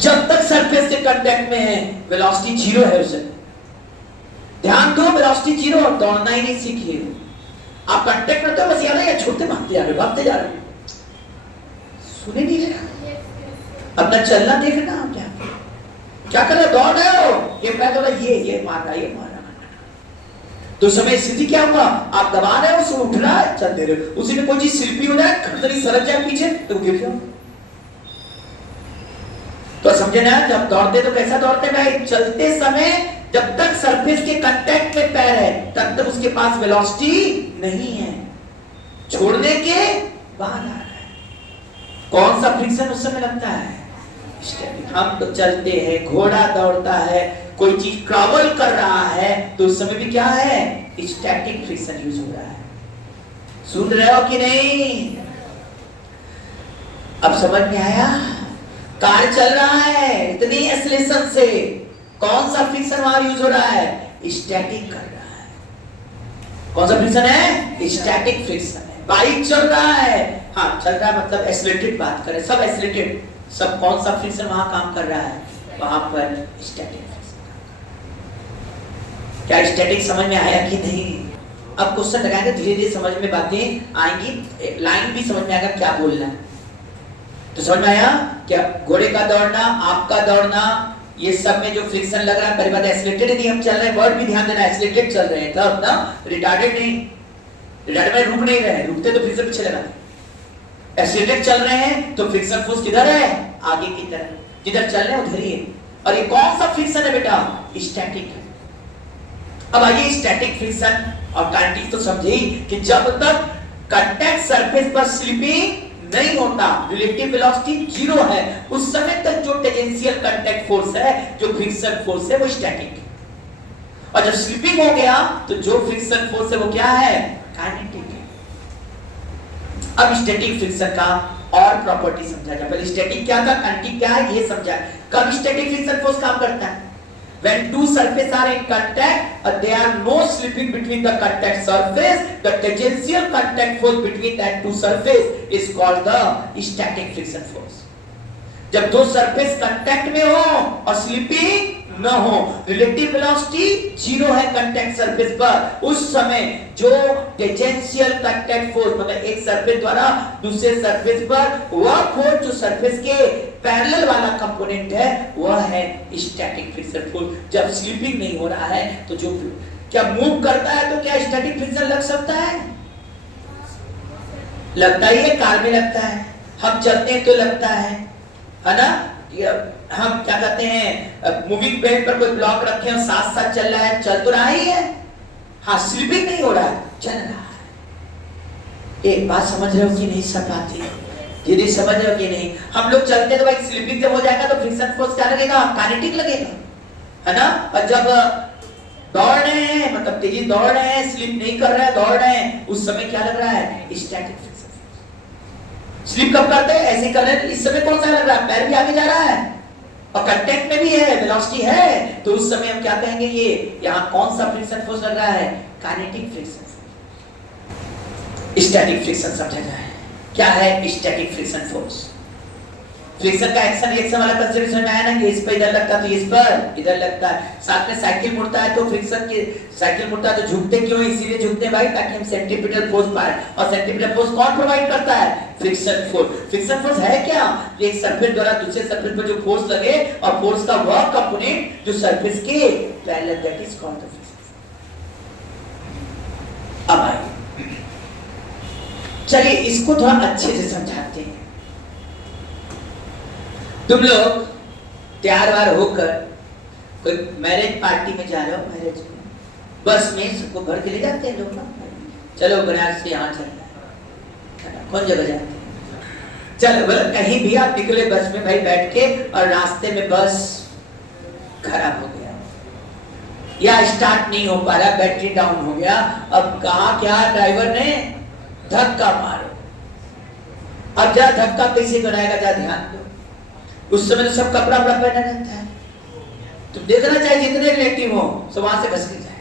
जब तक सरफेस के कांटेक्ट में है वेलोसिटी जीरो है उसे। ध्यान दो, वेलोसिटी जीरो, और दौड़ना ही नहीं सीखिए। आप कांटेक्ट करते हो बस याद है, या छोड़ते भागते जा रहे हो, भागते जा रहे हो, सुने नहीं रहा, अपना चलना देखना। आप क्या कर रहे हो, दौड़ रहे हो, ये पैर कर रहा है, ये मार रहा, ये मार रहा, तो समय स्थिति क्या होगा, आप दबा रहे हो, उसे उठ रहा है, चल दे रहे हो, उसी में कोई चीज स्लिपी हो जाए, खड़तरी सरक जाए पीछे, तो गिर जाओ। तो समझे ना, जब दौड़ते तो कैसा दौड़ते भाई, चलते समय जब तक सरफेस के कांटेक्ट में पैर है तब तक उसके पास वेलोसिटी नहीं है, छोड़ने के बाद आ रहा है। कौन सा फ्रिक्शन उस समय लगता है, स्टैटिक। हम तो चलते हैं, घोड़ा दौड़ता है, कोई चीज ट्रैवल कर रहा है, तो उस समय भी क्या है, स्टैटिक फ्रिक्शन यूज हो रहा है। सुन रहे हो कि नहीं? अब समझ में आया? कार चल रहा है इतनी एक्सेलरेशन से, कौन सा फ्रिक्शन वहां यूज हो रहा है, स्टैटिक कर रहा है। कौन सा फ्रिक्शन है, स्टैटिक फ्रिक्शन है। बाइक चल रहा है, हाँ चल रहा है मतलब एक्सेलरेटेड बात करें, सब एक्सेलरेटेड, सब कौन सा फ्रिक्शन वहां काम कर रहा है, वहां पर स्टैटिक फ्रिक्शन। क्या स्टैटिक समझ में आया कि नहीं? अब क्वेश्चन लगाएंगे, धीरे धीरे समझ में बातें आएंगी, लाइन भी समझ में आएगा क्या बोलना है। तो समझ में आया क्या, घोड़े का दौड़ना, आपका दौड़ना, ये सब में जो फ्रिक्शन लग रहा है, पहली बात एक्सीलरेटेड नहीं हम चल रहे हैं, वर्ड भी ध्यान देना, एक्सीलरेटेड चल रहे हैं तब ना, रिटार्डेड नहीं, रिटार्डेड में रुक नहीं रहे, रुकते तो फ्रिक्शन पीछे लगा, एक्सीलरेटेड चल रहे हैं तो फ्रिक्शन फोर्स किधर है, आगे की तरफ, जिधर चल रहे हैं उधर ही है। और ये कौन सा फ्रिक्शन है बेटा, स्टैटिक है। अब आइए स्टैटिक फ्रिक्शन और काइनेटिक तो समझे ही कि जब तक कांटेक्ट सरफेस पर स्लिपिंग नहीं होता, रिलेटिव वेलोसिटी जीरो है, उस समय तक जो टेंजेंशियल कांटेक्ट फोर्स है, जो फ्रिक्शन फोर्स है, वो स्टैटिक है। और जब स्लिपिंग हो गया तो जो फ्रिक्शन फोर्स है वो क्या है, काइनेटिक है। अब स्टैटिक फ्रिक्शन का और प्रॉपर्टी समझा जाए। पहले स्टैटिक क्या था, काइनेटिक क्या है, ये समझा। कब स्टैटिक फ्रिक्शन फोर्स काम करता है, When two surfaces are in contact, there are no slipping between the contact surface. The tangential contact force between that two surfaces is called the static friction force. जब दो surface contact में हो और slipping न हो, relative velocity zero है contact surface पर, उस समय जो टेंजेंशियल कांटेक्ट फोर्स मतलब एक सरफेस द्वारा दूसरे सरफेस पर वह फोर्स जो सरफेस के पैरेलल वाला कंपोनेंट है वह है स्टैटिक फ्रिक्शन फोर्स। जब स्लिपिंग नहीं हो रहा है तो जो क्या मूव करता है तो क्या स्टैटिक फ्रिक्शन लग सकता है? लगता ही है, कार में लगता है, हम चलते हैं तो लगता है ना? हम क्या कहते हैं मूविंग बेल्ट पर कोई ब्लॉक रखे और साथ साथ चल रहा है, चल तो रहा ही है, हाँ स्लिपिंग नहीं हो रहा है, चल रहा है। एक बात समझ रहे हो कि नहीं? सब बातें यदि समझ रहे हो कि नहीं? हम लोग चलते हैं तो भाई स्लिपिंग जब हो जाएगा तो फ्रिक्शन फोर्स क्या लगेगा? काइनेटिक लगेगा, है ना? और जब दौड़ रहे हैं मतलब तेजी दौड़ रहे हैं, स्लिप नहीं कर रहे हैं, दौड़ रहे हैं, उस समय क्या लग रहा है? Static friction. स्लिप कब करते हैं? ऐसे कर रहे हैं, इस समय कौन सा लग रहा है? पैर भी आगे जा रहा है और कांटेक्ट में भी है, वेलोसिटी है, तो उस समय हम क्या कहेंगे? ये यहाँ कौन सा फ्रिक्शन फोर्स लग रहा है? Kinetic friction force. Static friction समझा जाए क्या है? स्टैटिक फ्रिक्शन फोर्स फ्रिक्शन का एक्शन रिएक्शन वाला कंसेप्ट में आया ना कि इस पर इधर लगता है तो इस पर इधर लगता है। साथ में साइकिल मुड़ता है तो फ्रिक्शन के साइकिल मुड़ता है तो झुकते क्यों? इसीलिए झुकते हैं भाई ताकि हम सेंट्रीपिटल फोर्स पाए, और सेंट्रीपिटल फोर्स कौन प्रोवाइड करता है? Friction force. फ्रिक्शन फोर्स है क्या? एक सरफेस द्वारा दूसरे सरफेस पर जो फोर्स लगे और फोर्स का वह कंपोनेंट जो सरफेस के parallel, that is called the friction. अब आइए चलिए इसको थोड़ा अच्छे से समझाते हैं। तुम लोग तैयार वार होकर कोई मैरिज पार्टी में जा रहे हो, मैरिज में बस में सबको भर के ले जाते हैं लोग ना, चलो बनारस से यहाँ चलना है, कौन जगह जाते हैं? चलो बोलो कहीं भी आप निकले बस में भाई बैठ के और रास्ते में बस खराब हो गया या स्टार्ट नहीं हो पा रहा, बैटरी डाउन हो गया, अब कहा क्या ड्राइवर ने? धक्का मारो। अब जा धक्का कैसे कराएगा? जा ध्यान दो, उस समय तो सब कपड़ा वपड़ा पहना रहता है, तो देखना चाहिए जितने रिलेटिव हो सब वहां से घस के जाए,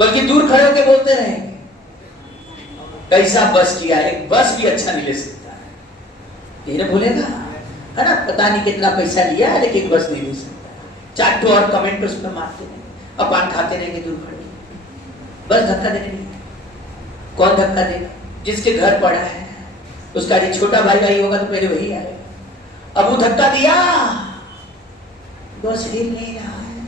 बल्कि दूर खड़े होकर बोलते रहेंगे कैसा बस किया, एक बस भी अच्छा नहीं ले सकता है, यही ना बोलेगा, है ना? पता नहीं कितना पैसा लिया है लेकिन बस नहीं ले सकता। चार ठो और कमेंट पर उसमें मारते रहेंगे, अपान खाते रहेंगे दूर खड़े, बस धक्का देने नहीं। कौन धक्का देगा? जिसके घर पड़ा है, उसका जो छोटा भाई भाई होगा तो पहले वही आएगा। अब वो धक्का दिया, बस हिल नहीं रहा है,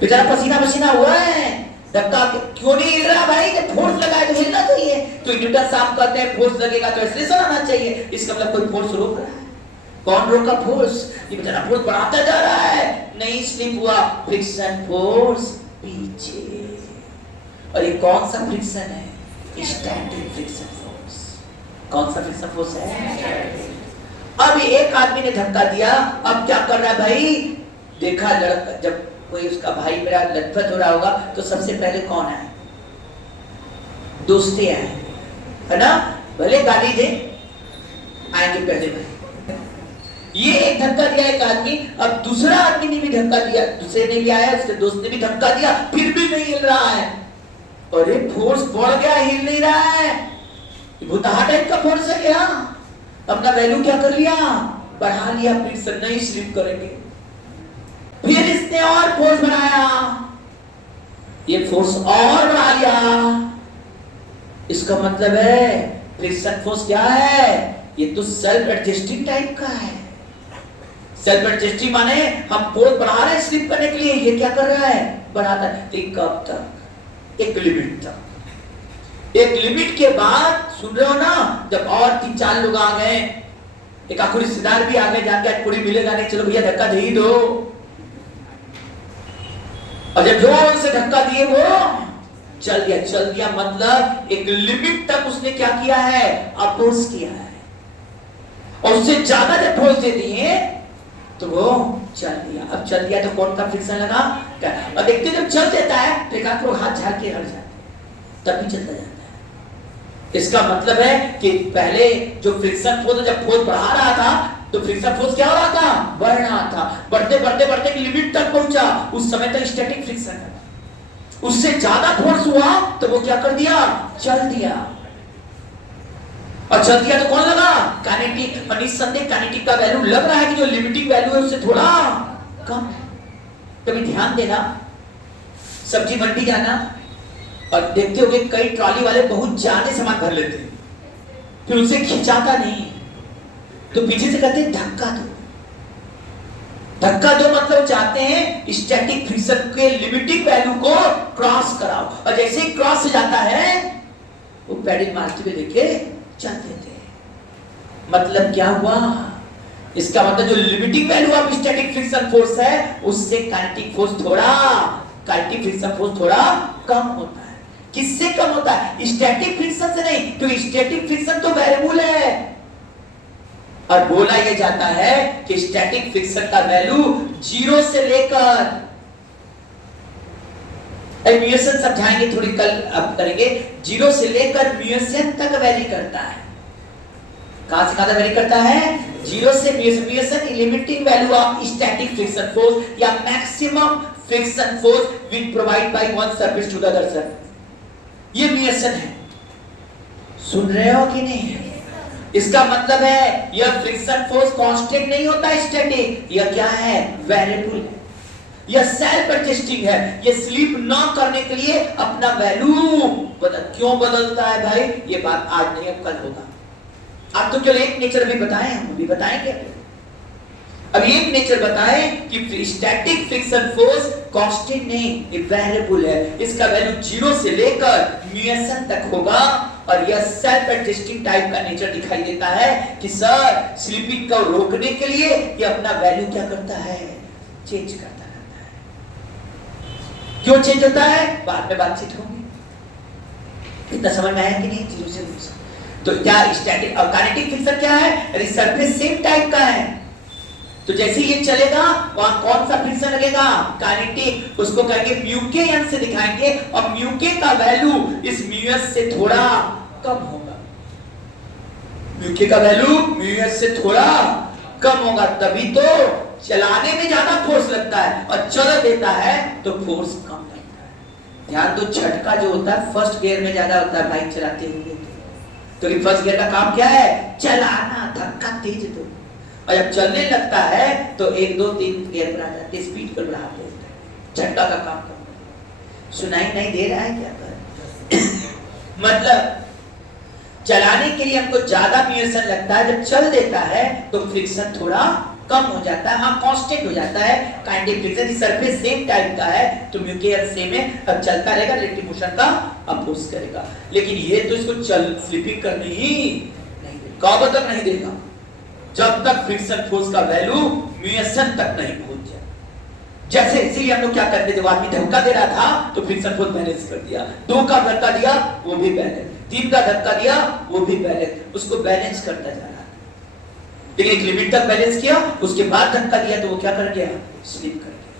बेचारा पसीना पसीना हुआ है, धक्का क्यों नहीं हिल रहा भाई? जब फोर्स लगा है तो हिलना चाहिए। तो न्यूटन साहब कहते हैं फोर्स लगेगा तो एक्सेलरेशन आना चाहिए, इसका मतलब कोई फोर्स रोक रहा है। कौन रोका? फोर्स। ये बेचारा फोर्स बढ़ाता जा रहा है, नहीं स्लिप हुआ, फ्रिक्शन फोर्स पीछे। और ये कौन सा फ्रिक्शन है? Static friction force. कौन सा फ्रिक्शन फोर्स है? अब एक आदमी ने धक्का दिया, अब क्या कर रहा है भाई? देखा लड़का, जब कोई उसका भाई मेरा लथपथ हो रहा होगा तो सबसे पहले कौन आए? दोस्ती आए, है ना? भले गाली दे, आएंगे पहले भाई। ये एक धक्का दिया एक आदमी, अब दूसरा आदमी ने भी धक्का दिया, दूसरे ने भी आया, उसके दोस्त ने भी धक्का दिया, फिर भी नहीं हिल रहा है। अरे फोर्स बढ़ गया, हिल नहीं रहा है, भूतहा टाइप का फोर्स है क्या? अपना वैल्यू क्या कर लिया? बढ़ा लिया, फ्रिक्शन नहीं स्लिप करेंगे। फिर इसने और फोर्स बनाया, ये फोर्स और बढ़ा लिया, इसका मतलब है फ्रिक्शन फोर्स क्या है? ये तो सेल्फ एडजस्टिंग टाइप का है। सेल्फ एडजस्टिंग माने हम फोर्स बढ़ा रहे हैं स्लिप करने के लिए, ये क्या कर रहा है? बढ़ाता है। कब तक? एक लिमिट तक। एक लिमिट के बाद सुन रहे हो ना, जब और 3-4 लोग आ गए, एक आखिर रिश्तेदार भी आ गए, जाके पूरी मिलेगा नहीं, चलो भैया धक्का दे ही दो, और जब जोर से धक्का दिए वो चल दिया मतलब एक लिमिट तक उसने क्या किया है? अपोज किया है, और उससे ज्यादा जब फोर्स दे दिए तो वो चल दिया। अब चल दिया तो कौन का फ्रिक्शन लगा? और देखते जब चल देता है तो एक आध लोग हाथ झाड़ के हट जाते, तब भी चलता जाता है। इसका मतलब है कि पहले जो फ्रिक्शन फोर्स जब फोर्स बढ़ा रहा था तो फ्रिक्शन फोर्स क्या हो रहा था, बढ़ रहा था, बढ़ते बढ़ते बढ़ते एक लिमिट तक पहुंचा, उस समय तक स्टैटिक फ्रिक्शन है। उससे ज्यादा फोर्स हुआ तो वो क्या कर दिया, चल दिया, और चल दिया तो कौन लगा, काइनेटिक। और निस्संदेह काइनेटिक का वैल्यू लग रहा है कि जो लिमिटिंग वैल्यू है उससे थोड़ा कम है। कभी ध्यान देना, सब्जी मंडी जाना और देखते होगे कई ट्रॉली वाले बहुत ज्यादा सामान भर लेते हैं, फिर उसे खिंचाता नहीं, तो पीछे से कहते हैं धक्का दो। धक्का दो मतलब चाहते हैं स्टैटिक फ्रिक्शन के लिमिटिंग वैल्यू को क्रॉस कराओ, और जैसे ही क्रॉस हो जाता है वो पैडल मारते हुए देखे चल देते हैं। मतलब क्या हुआ, इसका मतलब जो limiting value of static friction force है उससे काइनेटिक फोर्स थोड़ा, काइनेटिक फ्रिक्शन फोर्स थोड़ा कम होता है। किससे कम होता है, स्टैटिक फ्रिक्शन से नहीं, क्योंकि स्टैटिक फ्रिक्शन तो वेरिएबल है। और बोला यह जाता है कि स्टैटिक फ्रिक्शन का वैल्यू 0 से लेकर, म्यूएशन समझाएंगे थोड़ी कल अब करेंगे, 0 से लेकर म्यूएशन तक वैरी करता है। कहां से कहां तक वैरी करता है, 0 से mu s limiting value of static friction force या maximum friction force which provide by one surface to the other surface. ये म्यूएशन है, सुन रहे हो कि नहीं? इसका मतलब है यह फ्रिक्शन फोर्स कांस्टेंट नहीं होता स्टैटिक, यह क्या है, वेरिएबल है, यह सेल्फ एडजस्टिंग है, यह स्लिप ना करने के लिए अपना वैल्यू क्यों बदलता है भाई, ये बात आज नहीं अब कल होगा। आप तो केवल एक नेचर भी बताएं, हम भी बताएंगे। अब एक नेचर बताएं कि स्टैटिक फ्रिक्शन फोर्स कांस्टेंट नहीं, वेरिएबल है, इसका वैल्यू 0 से लेकर म्यूएशन तक होगा, और यह सेल्फ एडजस्टिंग टाइप का नेचर दिखाई देता है कि सर स्लिपिंग को रोकने के लिए यह अपना वैल्यू क्या करता है, चेंज करता रहता है। क्यों चेंज होता है, बाद में बातचीत होगी। इतना समझ में आया कि नहीं? 0 से 2 तो क्या स्टैटिक और काइनेटिक फ्रिक्शन क्या है, अरे सरफेस सेम टाइप का है, तो जैसे ये चलेगा वहां कौन सा फ्रिक्शन लगेगा, काइनेटिक, उसको कहेंगे म्यू के एन से दिखाएंगे, और म्यू के का वैल्यू इस म्यू एस से थोड़ा कम होगा, म्यू के का वैल्यू म्यू एस से थोड़ा कम होगा, तभी तो चलाने में ज्यादा फोर्स लगता है और चल देता है तो फोर्स कम लगता है। ध्यान दो, झटका जो होता है फर्स्ट गियर में ज्यादा होता है बाइक चलाते हुए, तो फर्स्ट गियर का काम क्या है, चलाना, धक्का तेज दो, और जब चलने लगता है तो 1 2 3 गियर पर आ जाते हैं, स्पीड पर बढ़ा देते हैं, झटका का काम करता है। सुनाई नहीं दे रहा है क्या कर मतलब चलाने के लिए हमको ज्यादा म्यूएशन लगता है, जब चल देता है तो फ्रिक्शन थोड़ा कम हो जाता है, हाँ कांस्टेंट हो जाता है। काइनेटिक फ्रिक्शन की सरफेस सेम टाइप का है तो म्यू के सेम है, अब चलता रहेगा, रिलेटिव मोशन का अपोज करेगा, लेकिन ये तो इसको चल स्लिपिंग करने ही नहीं देगा, कब तक नहीं देगा, जब तक फ्रिक्शन फोर्स का वैल्यू म्यूएशन तक नहीं पहुंच जाए। जैसे इसीलिए हम लोग क्या करते, जब आदमी धक्का दे रहा था तो फ्रिक्शन फोर्स बैलेंस कर दिया, 2 का धक्का दिया वो भी बैलेंस, 3 का धक्का दिया वो भी बैलेंस, उसको बैलेंस करता जा रहा है। लेकिन एक लिमिट तक बैलेंस किया, उसके बाद धक्का दिया तो वो क्या कर गया, स्लिप कर गया।